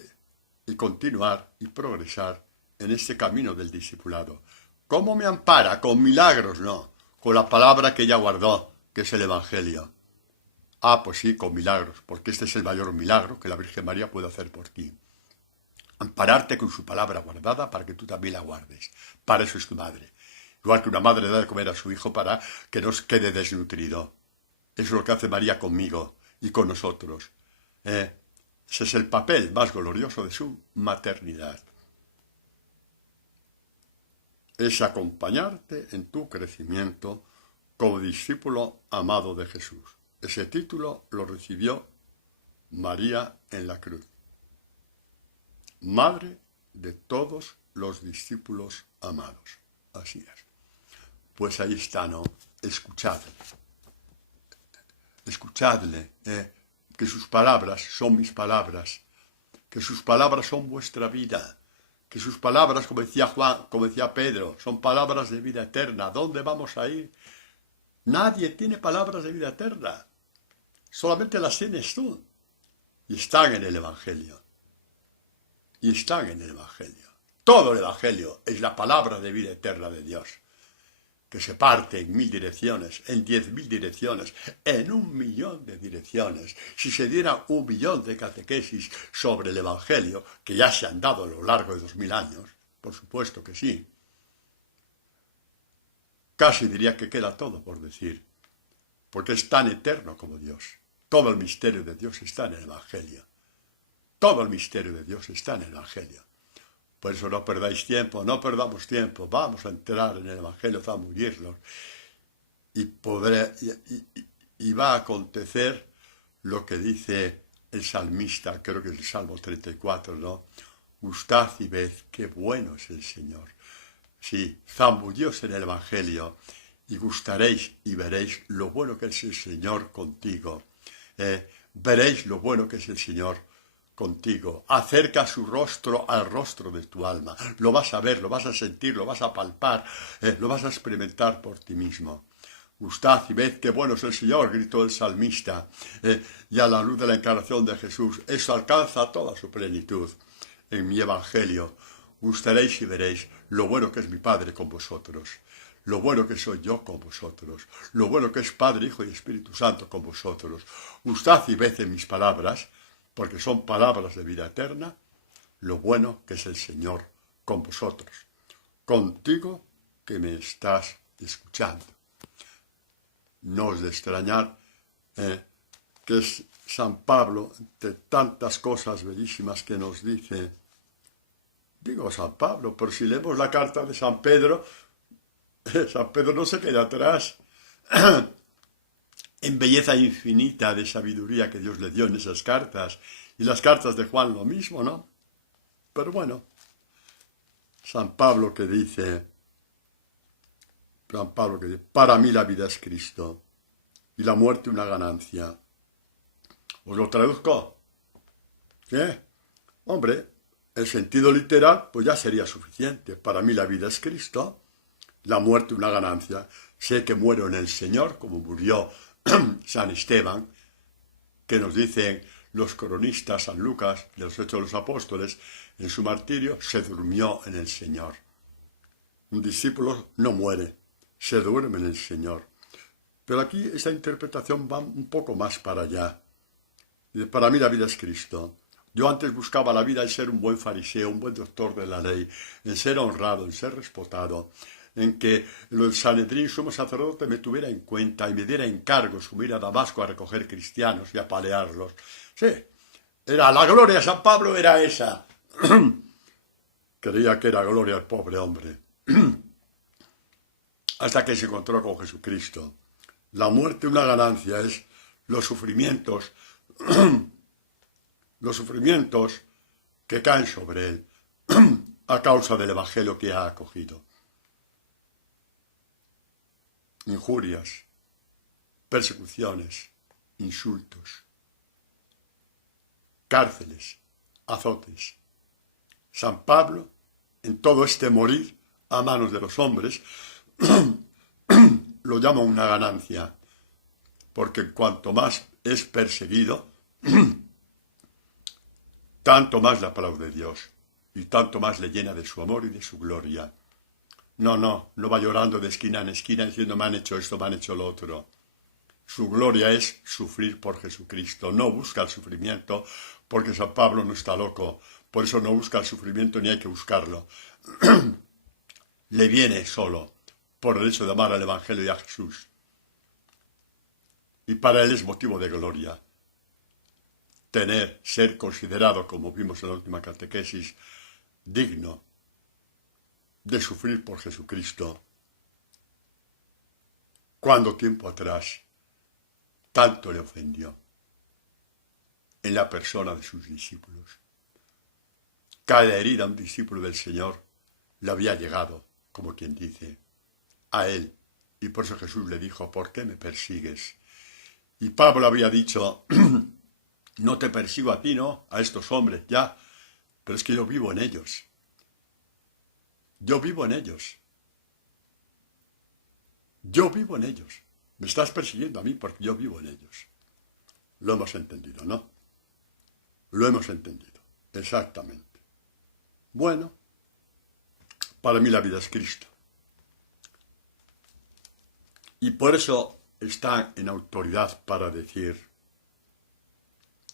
y continuar y progresar en este camino del discipulado. ¿Cómo me ampara? Con milagros, no. Con la palabra que ella guardó, que es el Evangelio. Ah, pues sí, con milagros, porque este es el mayor milagro que la Virgen María puede hacer por ti. Ampararte con su palabra guardada para que tú también la guardes. Para eso es tu madre. Igual que una madre da de comer a su hijo para que no se quede desnutrido. Eso es lo que hace María conmigo y con nosotros. Ese es el papel más glorioso de su maternidad. Es acompañarte en tu crecimiento como discípulo amado de Jesús. Ese título lo recibió María en la cruz. Madre de todos los discípulos amados. Así es. Pues ahí está, ¿no? Escuchadle. Escuchadle, que sus palabras son mis palabras, que sus palabras son vuestra vida, que sus palabras, como decía Juan, como decía Pedro, son palabras de vida eterna. ¿Dónde vamos a ir? Nadie tiene palabras de vida eterna, solamente las tienes tú. Y están en el Evangelio. Y están en el Evangelio. Todo el Evangelio es la palabra de vida eterna de Dios, que se parte en 1000 direcciones, en 10.000 direcciones, en 1.000.000 de direcciones. Si se diera 1.000.000 de catequesis sobre el Evangelio, que ya se han dado a lo largo de 2000 años, por supuesto que sí, casi diría que queda todo por decir, porque es tan eterno como Dios. Todo el misterio de Dios está en el Evangelio. Todo el misterio de Dios está en el Evangelio. Por eso no perdáis tiempo, no perdamos tiempo. Vamos a entrar en el Evangelio, zambullirnos. Y va a acontecer lo que dice el salmista, creo que es el Salmo 34, ¿no? Gustad y ved qué bueno es el Señor. Sí, zambullíos en el Evangelio y gustaréis y veréis lo bueno que es el Señor contigo. Veréis lo bueno que es el Señor contigo. Acerca su rostro al rostro de tu alma. Lo vas a ver, lo vas a sentir, lo vas a palpar, lo vas a experimentar por ti mismo. Gustad y ved qué bueno es el Señor, gritó el salmista, y a la luz de la encarnación de Jesús, eso alcanza toda su plenitud. En mi Evangelio gustaréis y veréis lo bueno que es mi Padre con vosotros, lo bueno que soy yo con vosotros, lo bueno que es Padre, Hijo y Espíritu Santo con vosotros. Gustad y ved en mis palabras, porque son palabras de vida eterna, lo bueno que es el Señor con vosotros, contigo que me estás escuchando. No os de extrañar que es San Pablo, de tantas cosas bellísimas que nos dice, digo San Pablo, pero si leemos la carta de San Pedro no se queda atrás en belleza infinita de sabiduría que Dios le dio en esas cartas, y las cartas de Juan lo mismo, ¿no? Pero bueno, San Pablo que dice, para mí la vida es Cristo y la muerte una ganancia. ¿Os lo traduzco? ¿Qué? Hombre, el sentido literal pues ya sería suficiente. Para mí la vida es Cristo, la muerte una ganancia. Sé que muero en el Señor, como murió San Esteban, que nos dicen los cronistas, San Lucas, de los Hechos de los Apóstoles, en su martirio se durmió en el Señor. Un discípulo no muere, se duerme en el Señor. Pero aquí esta interpretación va un poco más para allá. Para mí la vida es Cristo. Yo antes buscaba la vida en ser un buen fariseo, un buen doctor de la ley, en ser honrado, en ser respetado, en que el Sanedrín, sumo sacerdote, me tuviera en cuenta y me diera encargos, como ir a Damasco a recoger cristianos y a apalearlos. Sí, era la gloria de San Pablo, era esa. Creía que era gloria al pobre hombre. Hasta que se encontró con Jesucristo. La muerte una ganancia es los sufrimientos que caen sobre él a causa del evangelio que ha acogido. Injurias, persecuciones, insultos, cárceles, azotes. San Pablo, en todo este morir a manos de los hombres, lo llama una ganancia, porque cuanto más es perseguido, tanto más le aplaude Dios y tanto más le llena de su amor y de su gloria. No va llorando de esquina en esquina diciendo me han hecho esto, me han hecho lo otro. Su gloria es sufrir por Jesucristo. No busca el sufrimiento porque San Pablo no está loco. Por eso no busca el sufrimiento ni hay que buscarlo. Le viene solo por el hecho de amar al Evangelio y a Jesús. Y para él es motivo de gloria. Ser considerado, como vimos en la última catequesis, digno de sufrir por Jesucristo. Cuando tiempo atrás tanto le ofendió en la persona de sus discípulos. Cada herida a un discípulo del Señor le había llegado, como quien dice, a él. Y por eso Jesús le dijo, ¿por qué me persigues? Y Pablo había dicho, no te persigo a ti, ¿no? A estos hombres, ya. Pero es que yo vivo en ellos. Yo vivo en ellos. Yo vivo en ellos. Me estás persiguiendo a mí porque yo vivo en ellos. Lo hemos entendido, ¿no? Lo hemos entendido. Exactamente. Bueno, para mí la vida es Cristo. Y por eso está en autoridad para decir,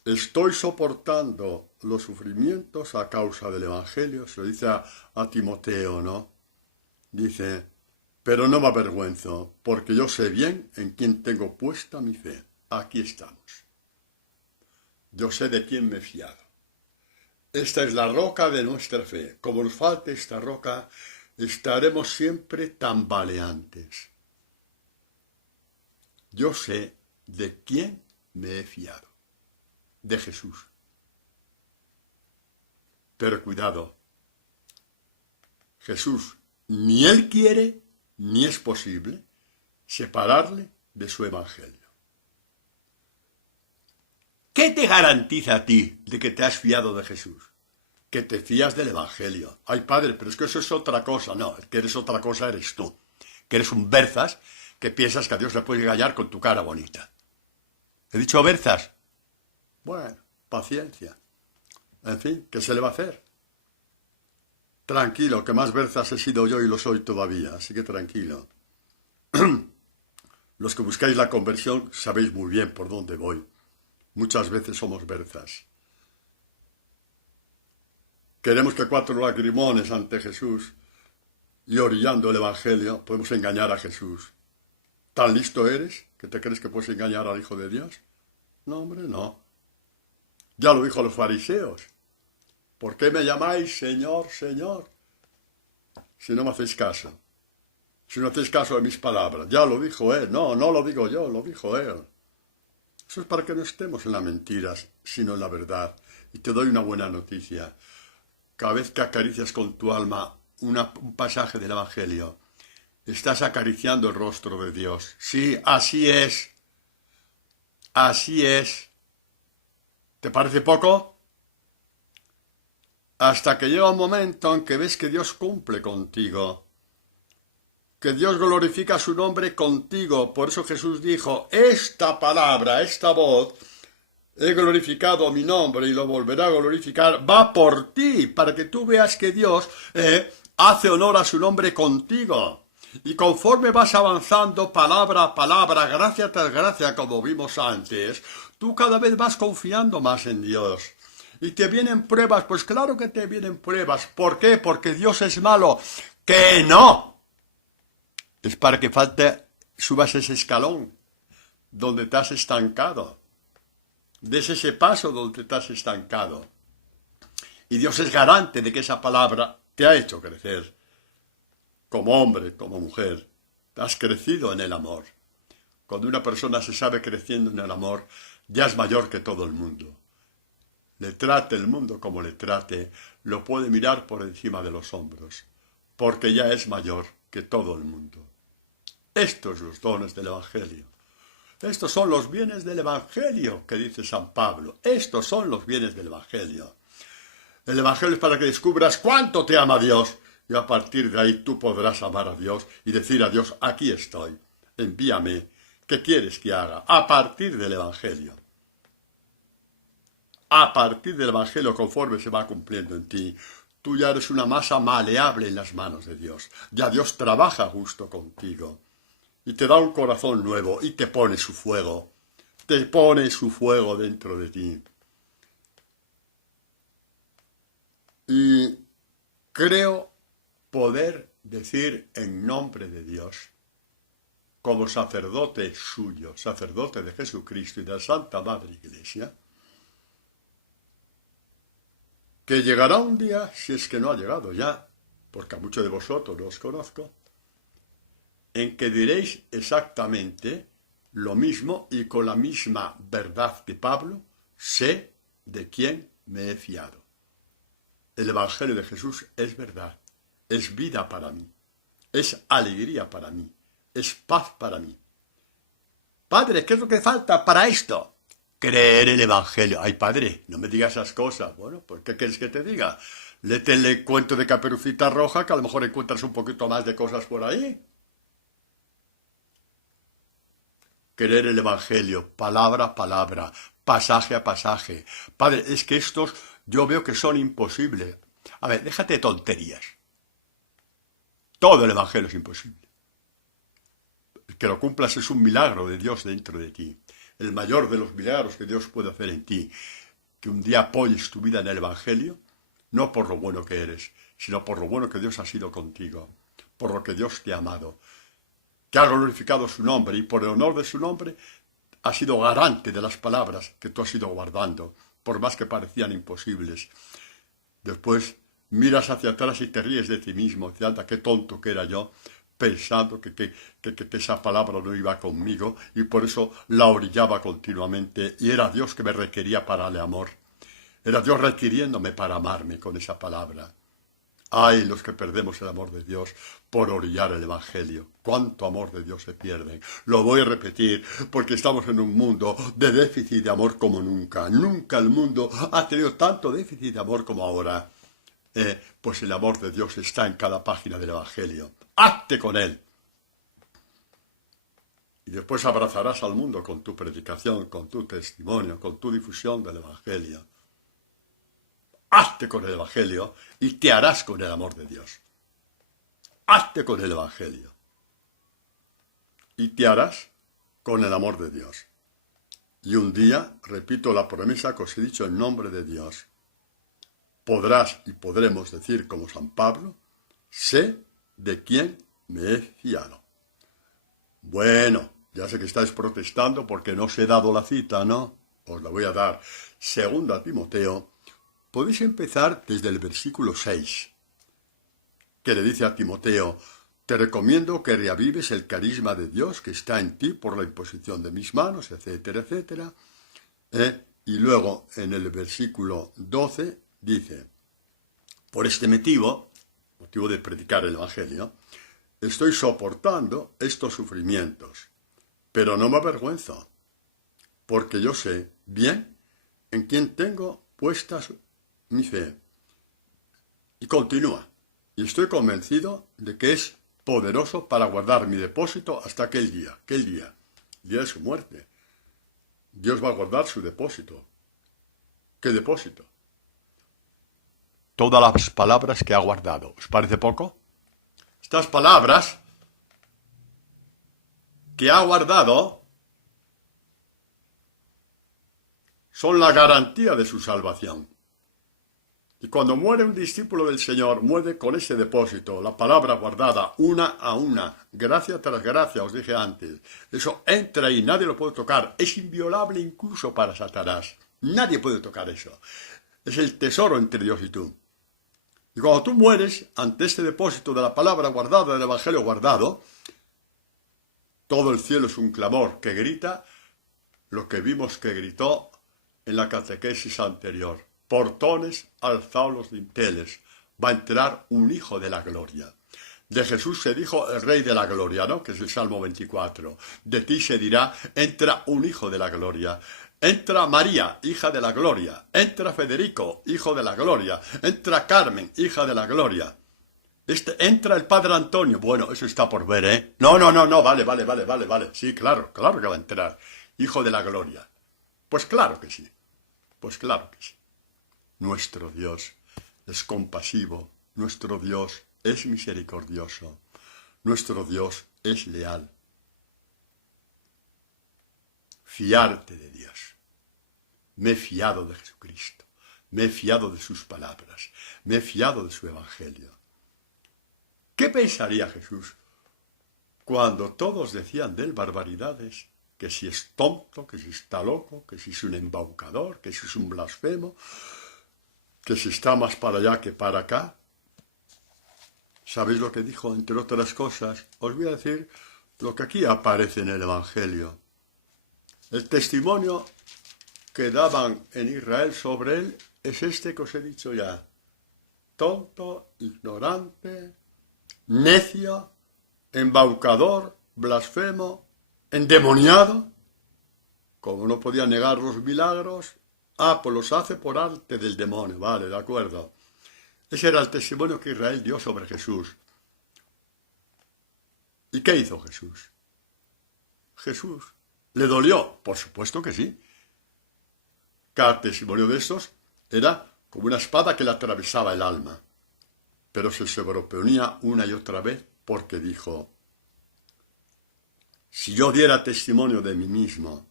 estoy soportando los sufrimientos a causa del Evangelio. Se lo dice a Timoteo, ¿no? Dice, pero no me avergüenzo, porque yo sé bien en quién tengo puesta mi fe. Aquí estamos. Yo sé de quién me he fiado. Esta es la roca de nuestra fe. Como nos falte esta roca, estaremos siempre tambaleantes. Yo sé de quién me he fiado. De Jesús. Pero cuidado. Jesús ni él quiere, ni es posible separarle de su evangelio. ¿Qué te garantiza a ti de que te has fiado de Jesús? Que te fías del evangelio. Ay, padre, pero es que eso es otra cosa. No, el que eres otra cosa eres tú. Que eres un berzas que piensas que a Dios le puedes engañar con tu cara bonita. ¿He dicho berzas? Bueno, paciencia. En fin, ¿qué se le va a hacer? Tranquilo, que más berzas he sido yo y lo soy todavía, así que tranquilo. Los que buscáis la conversión sabéis muy bien por dónde voy. Muchas veces somos berzas. Queremos que 4 lagrimones ante Jesús y orillando el Evangelio podemos engañar a Jesús. ¿Tan listo eres que te crees que puedes engañar al Hijo de Dios? No, hombre, no. Ya lo dijo a los fariseos. ¿Por qué me llamáis Señor, Señor? Si no me hacéis caso. Si no hacéis caso de mis palabras. Ya lo dijo él. No lo digo yo, lo dijo él. Eso es para que no estemos en las mentiras, sino en la verdad. Y te doy una buena noticia. cada vez que acaricias con tu alma un pasaje del Evangelio, estás acariciando el rostro de Dios. Sí, así es. Así es. ¿Te parece poco? Hasta que llega un momento en que ves que Dios cumple contigo, que Dios glorifica su nombre contigo. Por eso Jesús dijo, esta palabra, esta voz, he glorificado mi nombre y lo volverá a glorificar, va por ti, para que tú veas que Dios hace honor a su nombre contigo. Y conforme vas avanzando palabra a palabra, gracia tras gracia, como vimos antes, tú cada vez vas confiando más en Dios. Y te vienen pruebas, pues claro que te vienen pruebas. ¿Por qué? Porque Dios es malo. ¡Que no! Es para que subas ese escalón donde te has estancado. Des ese paso donde te has estancado. Y Dios es garante de que esa palabra te ha hecho crecer. Como hombre, como mujer, has crecido en el amor. Cuando una persona se sabe creciendo en el amor, ya es mayor que todo el mundo. Le trate el mundo como le trate, lo puede mirar por encima de los hombros, porque ya es mayor que todo el mundo. Estos son los dones del Evangelio. Estos son los bienes del Evangelio, que dice San Pablo. Estos son los bienes del Evangelio. El Evangelio es para que descubras cuánto te ama Dios, y a partir de ahí tú podrás amar a Dios y decir a Dios, aquí estoy, envíame, ¿qué quieres que haga? A partir del Evangelio. A partir del Evangelio, conforme se va cumpliendo en ti, tú ya eres una masa maleable en las manos de Dios. Ya Dios trabaja justo contigo. Y te da un corazón nuevo y te pone su fuego. Te pone su fuego dentro de ti. Y creo poder decir en nombre de Dios, como sacerdote suyo, sacerdote de Jesucristo y de la Santa Madre Iglesia, que llegará un día, si es que no ha llegado ya, porque a muchos de vosotros no os conozco, en que diréis exactamente lo mismo y con la misma verdad que Pablo, sé de quién me he fiado. El Evangelio de Jesús es verdad, es vida para mí, es alegría para mí, es paz para mí. Padre, ¿qué es lo que falta para esto? Creer el Evangelio. Ay, padre, no me digas esas cosas. Bueno, pues ¿qué quieres que te diga? Léete el cuento de Caperucita Roja, que a lo mejor encuentras un poquito más de cosas por ahí. Creer el Evangelio, palabra a palabra, pasaje a pasaje. Padre, es que estos yo veo que son imposibles. A ver, déjate de tonterías. Todo el Evangelio es imposible. Que lo cumplas es un milagro de Dios dentro de ti. El mayor de los milagros que Dios puede hacer en ti. Que un día apoyes tu vida en el Evangelio, no por lo bueno que eres, sino por lo bueno que Dios ha sido contigo, por lo que Dios te ha amado, que ha glorificado su nombre y por el honor de su nombre ha sido garante de las palabras que tú has ido guardando, por más que parecían imposibles. Después miras hacia atrás y te ríes de ti mismo, dices, anda, qué tonto que era yo, pensando que esa palabra no iba conmigo y por eso la orillaba continuamente y era Dios que me requería para el amor. Era Dios requiriéndome para amarme con esa palabra. ¡Ay, los que perdemos el amor de Dios por orillar el Evangelio! ¡Cuánto amor de Dios se pierde! Lo voy a repetir porque estamos en un mundo de déficit de amor como nunca. Nunca el mundo ha tenido tanto déficit de amor como ahora. Pues el amor de Dios está en cada página del Evangelio. ¡Hazte con él! Y después abrazarás al mundo con tu predicación, con tu testimonio, con tu difusión del Evangelio. Hazte con el Evangelio y te harás con el amor de Dios. Hazte con el Evangelio y te harás con el amor de Dios. Y un día, repito la promesa que os he dicho en nombre de Dios, podrás y podremos decir como San Pablo, sé de quién me he fiado. Bueno, ya sé que estáis protestando porque no os he dado la cita, ¿no? Os la voy a dar. Segunda Timoteo. Podéis empezar desde el versículo 6, que le dice a Timoteo, te recomiendo que reavives el carisma de Dios que está en ti por la imposición de mis manos, etcétera, etcétera. Y luego en el versículo 12 dice, Por este motivo de predicar el Evangelio, estoy soportando estos sufrimientos, pero no me avergüenzo, porque yo sé bien en quién tengo puesta mi fe. Y continúa, y estoy convencido de que es poderoso para guardar mi depósito hasta aquel día. ¿Qué día? El día de su muerte. Dios va a guardar su depósito. ¿Qué depósito? Todas las palabras que ha guardado. ¿Os parece poco? Estas palabras que ha guardado son la garantía de su salvación. Y cuando muere un discípulo del Señor, muere con ese depósito, la palabra guardada, una a una, gracia tras gracia, os dije antes. Eso entra y nadie lo puede tocar. Es inviolable incluso para Satanás. Nadie puede tocar eso. Es el tesoro entre Dios y tú. Y cuando tú mueres ante este depósito de la palabra guardada, del Evangelio guardado, todo el cielo es un clamor que grita lo que vimos que gritó en la catequesis anterior. Portones, alzaos los dinteles, va a entrar un hijo de la gloria. De Jesús se dijo el rey de la gloria, ¿no? Que es el Salmo 24. De ti se dirá, entra un hijo de la gloria. Entra María, hija de la gloria. Entra Federico, hijo de la gloria. Entra Carmen, hija de la gloria. Entra el padre Antonio. Bueno, eso está por ver, ¿eh? No, vale. Sí, claro que va a entrar. Hijo de la gloria. Pues claro que sí. Nuestro Dios es compasivo, nuestro Dios es misericordioso, nuestro Dios es leal. Fiarte de Dios. Me he fiado de Jesucristo, me he fiado de sus palabras, me he fiado de su Evangelio. ¿Qué pensaría Jesús cuando todos decían de él barbaridades? Que si es tonto, que si está loco, que si es un embaucador, que si es un blasfemo, que si está más para allá que para acá. ¿Sabéis lo que dijo? Entre otras cosas, os voy a decir lo que aquí aparece en el Evangelio. El testimonio que daban en Israel sobre él es este que os he dicho ya. Tonto, ignorante, necio, embaucador, blasfemo, endemoniado. Como no podía negar los milagros, pues los hace por arte del demonio. Vale, de acuerdo. Ese era el testimonio que Israel dio sobre Jesús. ¿Y qué hizo Jesús? Jesús. ¿Le dolió? Por supuesto que sí. Cada testimonio de estos era como una espada que le atravesaba el alma. Pero se sobreponía una y otra vez porque dijo, si yo diera testimonio de mí mismo,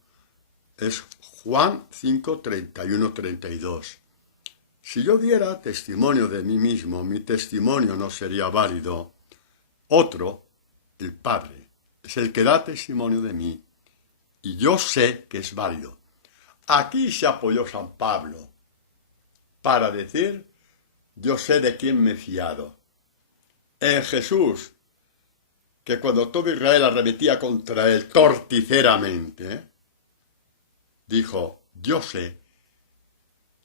es Juan 5, 31, 32. Si yo diera testimonio de mí mismo, mi testimonio no sería válido. Otro, el Padre, es el que da testimonio de mí, y yo sé que es válido. Aquí se apoyó San Pablo para decir, yo sé de quién me he fiado. En Jesús, que cuando todo Israel arremetía contra él torticeramente, dijo, yo sé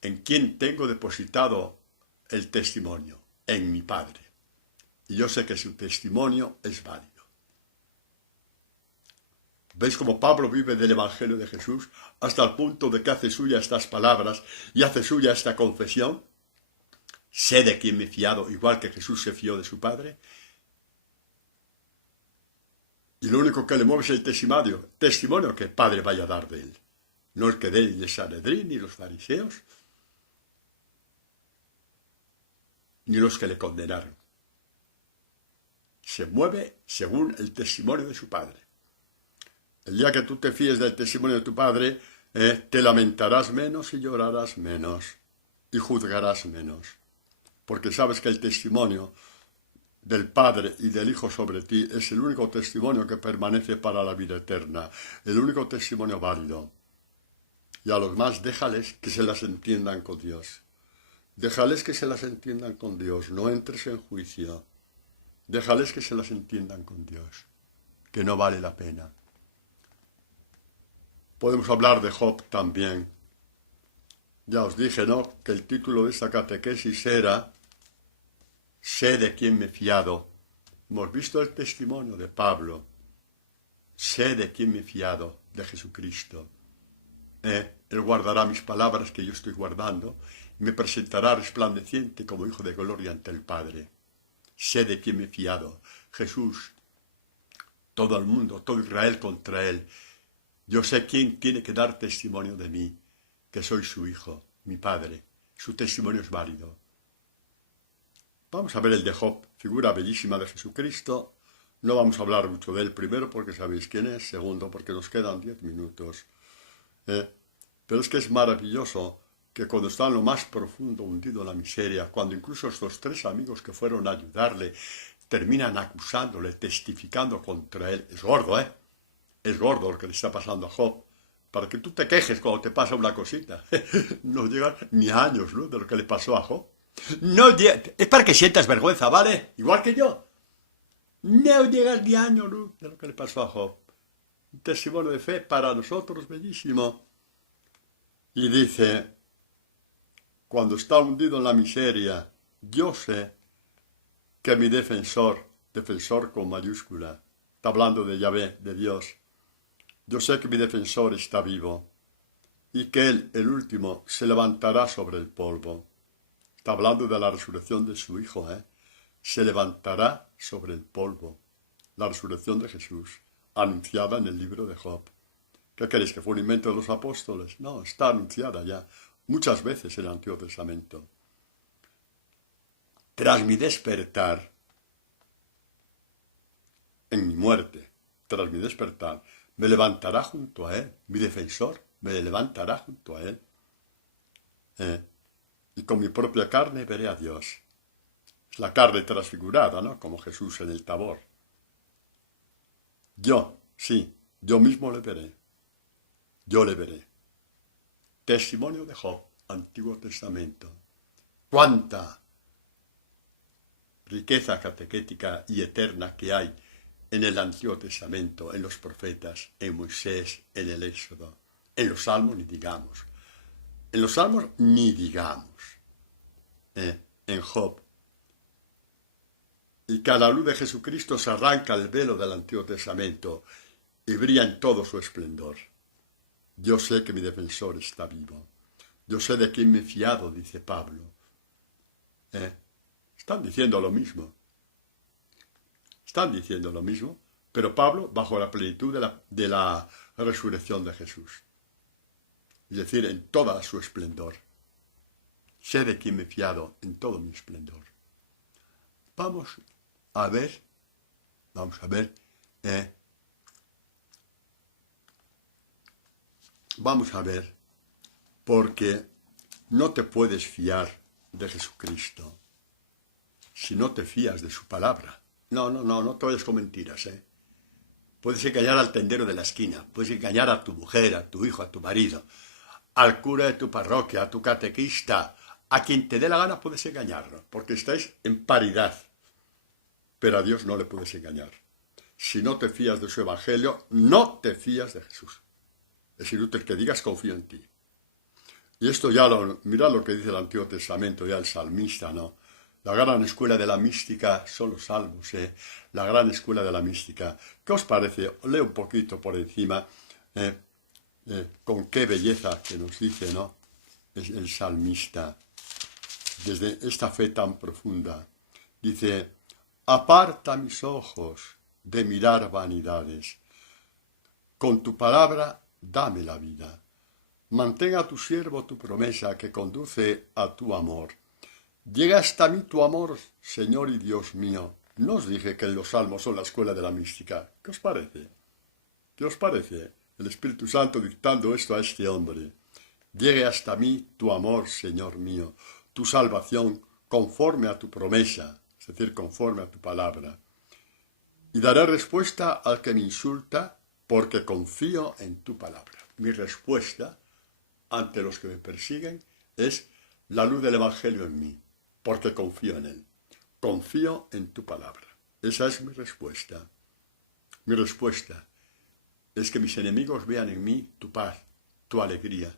en quién tengo depositado el testimonio, en mi Padre. Y yo sé que su testimonio es válido. ¿Veis cómo Pablo vive del Evangelio de Jesús hasta el punto de que hace suya estas palabras y hace suya esta confesión? Sé de quién me he fiado, igual que Jesús se fió de su Padre. Y lo único que le mueve es el testimonio que el Padre vaya a dar de él. No el que dé el Sanedrín, ni los fariseos, ni los que le condenaron. Se mueve según el testimonio de su Padre. El día que tú te fíes del testimonio de tu Padre, te lamentarás menos y llorarás menos y juzgarás menos. Porque sabes que el testimonio del Padre y del Hijo sobre ti es el único testimonio que permanece para la vida eterna, el único testimonio válido. Y a los más déjales que se las entiendan con Dios. Déjales que se las entiendan con Dios, no entres en juicio. Déjales que se las entiendan con Dios, que no vale la pena. Podemos hablar de Job también. Ya os dije, ¿no?, que el título de esta catequesis era sé de quién me he fiado. Hemos visto el testimonio de Pablo. Sé de quién me he fiado, de Jesucristo. Él guardará mis palabras que yo estoy guardando y me presentará resplandeciente como hijo de gloria ante el Padre. Sé de quién me he fiado. Jesús, todo el mundo, todo Israel contra él. Yo sé quién tiene que dar testimonio de mí, que soy su hijo, mi Padre. Su testimonio es válido. Vamos a ver el de Job, figura bellísima de Jesucristo. No vamos a hablar mucho de él, primero porque sabéis quién es, segundo porque nos quedan 10 minutos. Pero es que es maravilloso que cuando está en lo más profundo, hundido en la miseria, cuando incluso estos 3 amigos que fueron a ayudarle terminan acusándole, testificando contra él. Es gordo, ¿eh? Es gordo lo que le está pasando a Job. Para que tú te quejes cuando te pasa una cosita. No llegan ni años, ¿no?, de lo que le pasó a Job. No, es para que sientas vergüenza, ¿vale? Igual que yo. No llegas ni años, ¿no?, de lo que le pasó a Job. Un testimonio de fe para nosotros bellísimo. Y dice, cuando está hundido en la miseria, yo sé que mi defensor con mayúscula, está hablando de Yahvé, de Dios, yo sé que mi defensor está vivo y que él, el último, se levantará sobre el polvo. Está hablando de la resurrección de su Hijo, Se levantará sobre el polvo. La resurrección de Jesús, anunciada en el libro de Job. ¿Qué queréis, que fue un invento de los apóstoles? No, está anunciada ya muchas veces en el Antiguo Testamento. Tras mi despertar, en mi muerte, tras mi despertar, me levantará junto a él, mi defensor, me levantará junto a él. Y con mi propia carne veré a Dios. Es la carne transfigurada, ¿no?, como Jesús en el Tabor. Yo, sí, yo mismo le veré. Yo le veré. Testimonio de Job, Antiguo Testamento. ¡Cuánta riqueza catequética y eterna que hay en el Antiguo Testamento, en los profetas, en Moisés, en el Éxodo, en los Salmos ni digamos. En los Salmos ni digamos. En Job. Y que a la luz de Jesucristo se arranca el velo del Antiguo Testamento y brilla en todo su esplendor. Yo sé que mi defensor está vivo. Yo sé de quién me he fiado, dice Pablo. Están diciendo lo mismo. Están diciendo lo mismo, pero Pablo bajo la plenitud de la resurrección de Jesús. Es decir, en toda su esplendor. Sé de quién me he fiado en todo mi esplendor. Vamos a ver, vamos a ver, porque no te puedes fiar de Jesucristo si no te fías de su palabra. No te vayas con mentiras, Puedes engañar al tendero de la esquina, puedes engañar a tu mujer, a tu hijo, a tu marido, al cura de tu parroquia, a tu catequista, a quien te dé la gana puedes engañarlo, porque estáis en paridad. Pero a Dios no le puedes engañar. Si no te fías de su evangelio, no te fías de Jesús. Es inútil que digas confío en ti. Y esto ya mirad lo que dice el Antiguo Testamento, ya el salmista, ¿no? La gran escuela de la mística son los salmos, La gran escuela de la mística. ¿Qué os parece? Leo un poquito por encima, con qué belleza que nos dice, ¿no?, es el salmista, desde esta fe tan profunda. Dice, aparta mis ojos de mirar vanidades. Con tu palabra, dame la vida. Mantén a tu siervo tu promesa que conduce a tu amor. Llega hasta mí tu amor, Señor y Dios mío. No os dije que los salmos son la escuela de la mística. ¿Qué os parece? ¿Qué os parece? El Espíritu Santo dictando esto a este hombre. Llegue hasta mí tu amor, Señor mío, tu salvación conforme a tu promesa, es decir, conforme a tu palabra. Y daré respuesta al que me insulta, porque confío en tu palabra. Mi respuesta ante los que me persiguen es la luz del Evangelio en mí, porque confío en él. Confío en tu palabra. Esa es mi respuesta. Mi respuesta es que mis enemigos vean en mí tu paz, tu alegría,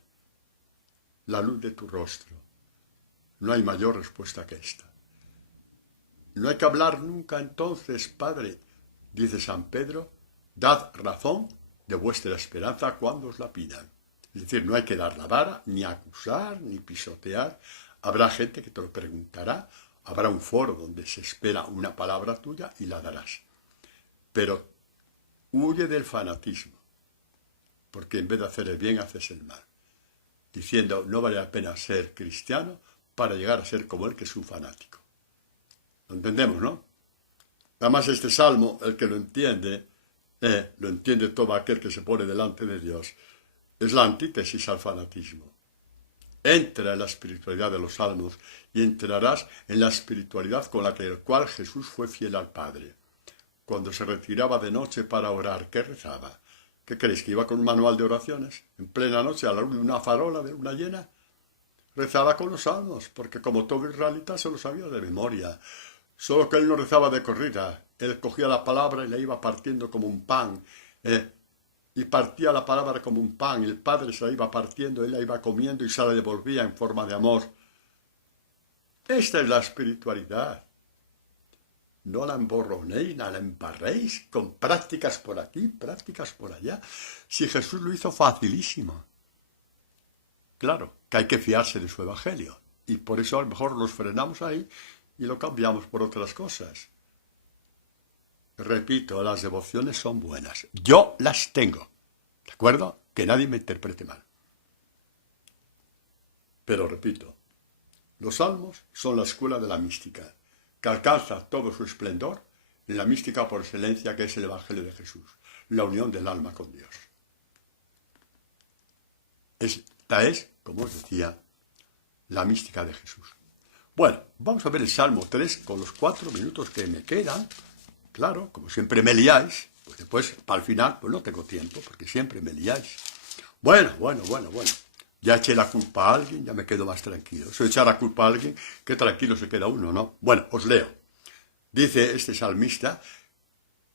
la luz de tu rostro. No hay mayor respuesta que esta. no hay que hablar nunca entonces, Padre, dice San Pedro, dad razón de vuestra esperanza cuando os la pidan. Es decir, no hay que dar la vara, ni acusar, ni pisotear. Habrá gente que te lo preguntará, habrá un foro donde se espera una palabra tuya y la darás. Pero huye del fanatismo, porque en vez de hacer el bien, haces el mal. Diciendo, no vale la pena ser cristiano para llegar a ser como él, que es un fanático. ¿Lo entendemos, no? Además, este salmo, el que lo entiende todo aquel que se pone delante de Dios. Es la antítesis al fanatismo. Entra en la espiritualidad de los salmos y entrarás en la espiritualidad con la cual Jesús fue fiel al Padre. Cuando se retiraba de noche para orar, ¿qué rezaba? ¿Qué creéis? ¿Que iba con un manual de oraciones? En plena noche, a la luz de una farola, de luna llena. Rezaba con los salmos, porque como todo israelita se lo sabía de memoria. Solo que él no rezaba de corrida. Él cogía la palabra y la iba partiendo como un pan. Y partía la palabra como un pan. El Padre se la iba partiendo, él la iba comiendo y se la devolvía en forma de amor. Esta es la espiritualidad. No la emborronéis, no la embarréis con prácticas por aquí, prácticas por allá. Si Jesús lo hizo facilísimo. Claro, que hay que fiarse de su evangelio. Y por eso a lo mejor nos frenamos ahí y lo cambiamos por otras cosas. Repito, las devociones son buenas. Yo las tengo. ¿De acuerdo? Que nadie me interprete mal. Pero repito, los salmos son la escuela de la mística, que alcanza todo su esplendor en la mística por excelencia que es el Evangelio de Jesús, la unión del alma con Dios. Esta es, como os decía, la mística de Jesús. Bueno, vamos a ver el Salmo 3 con los 4 minutos que me quedan. Claro, como siempre me liáis, pues después, para el final, pues no tengo tiempo, porque siempre me liáis. Bueno. Ya eché la culpa a alguien, ya me quedo más tranquilo. Eso de echar la culpa a alguien, qué tranquilo se queda uno, ¿no? Bueno, os leo. Dice este salmista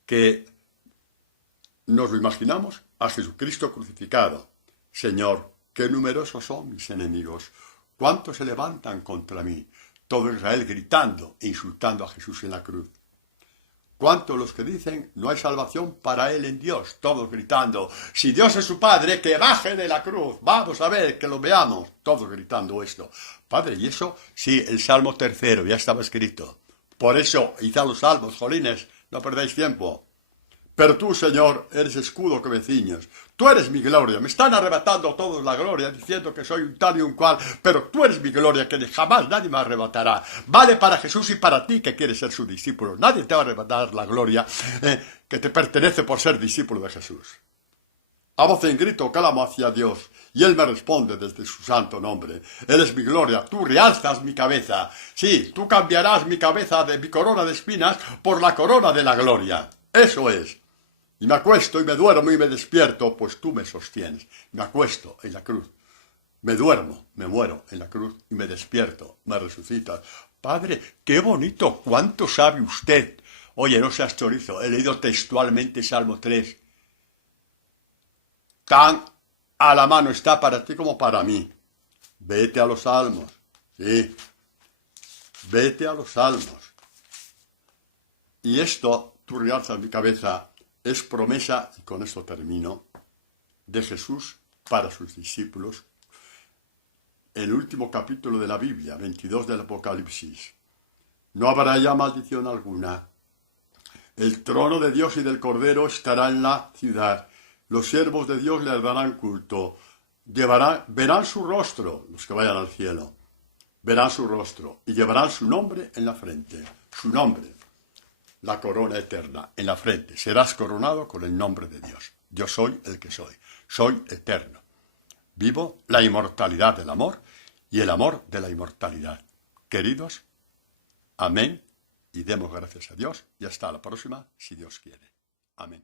que nos lo imaginamos a Jesucristo crucificado. Señor, qué numerosos son mis enemigos. ¿Cuántos se levantan contra mí? Todo Israel gritando e insultando a Jesús en la cruz. ¿Cuántos los que dicen no hay salvación para él en Dios? Todos gritando, si Dios es su Padre, que baje de la cruz. Vamos a ver, que lo veamos. Todos gritando esto. Padre, ¿y eso? Sí, el Salmo 3, ya estaba escrito. Por eso, id a los salmos, jolines, no perdáis tiempo. Pero tú, Señor, eres escudo que me ciñes. Tú eres mi gloria. Me están arrebatando todos la gloria, diciendo que soy un tal y un cual. Pero tú eres mi gloria, que jamás nadie me arrebatará. Vale para Jesús y para ti, que quieres ser su discípulo. Nadie te va a arrebatar la gloria que te pertenece por ser discípulo de Jesús. A voz en grito clamo hacia Dios, y Él me responde desde su santo nombre. Él es mi gloria, tú realzas mi cabeza. Sí, tú cambiarás mi cabeza de mi corona de espinas por la corona de la gloria. Eso es. Y me acuesto y me duermo y me despierto, pues tú me sostienes. Me acuesto en la cruz. Me duermo, me muero en la cruz y me despierto, me resucitas. Padre, qué bonito, ¿cuánto sabe usted? Oye, no seas chorizo, he leído textualmente Salmo 3. Tan a la mano está para ti como para mí. Vete a los salmos, sí. Vete a los salmos. Y esto, tú realzas mi cabeza, es promesa, y con esto termino, de Jesús para sus discípulos. El último capítulo de la Biblia, 22 del Apocalipsis. No habrá ya maldición alguna. El trono de Dios y del Cordero estará en la ciudad. Los siervos de Dios le darán culto. Verán su rostro, los que vayan al cielo. Verán su rostro y llevarán su nombre en la frente. Su nombre. La corona eterna en la frente. Serás coronado con el nombre de Dios. Yo soy el que soy. Soy eterno. Vivo la inmortalidad del amor y el amor de la inmortalidad. Queridos, amén. Y demos gracias a Dios y hasta la próxima, si Dios quiere. Amén.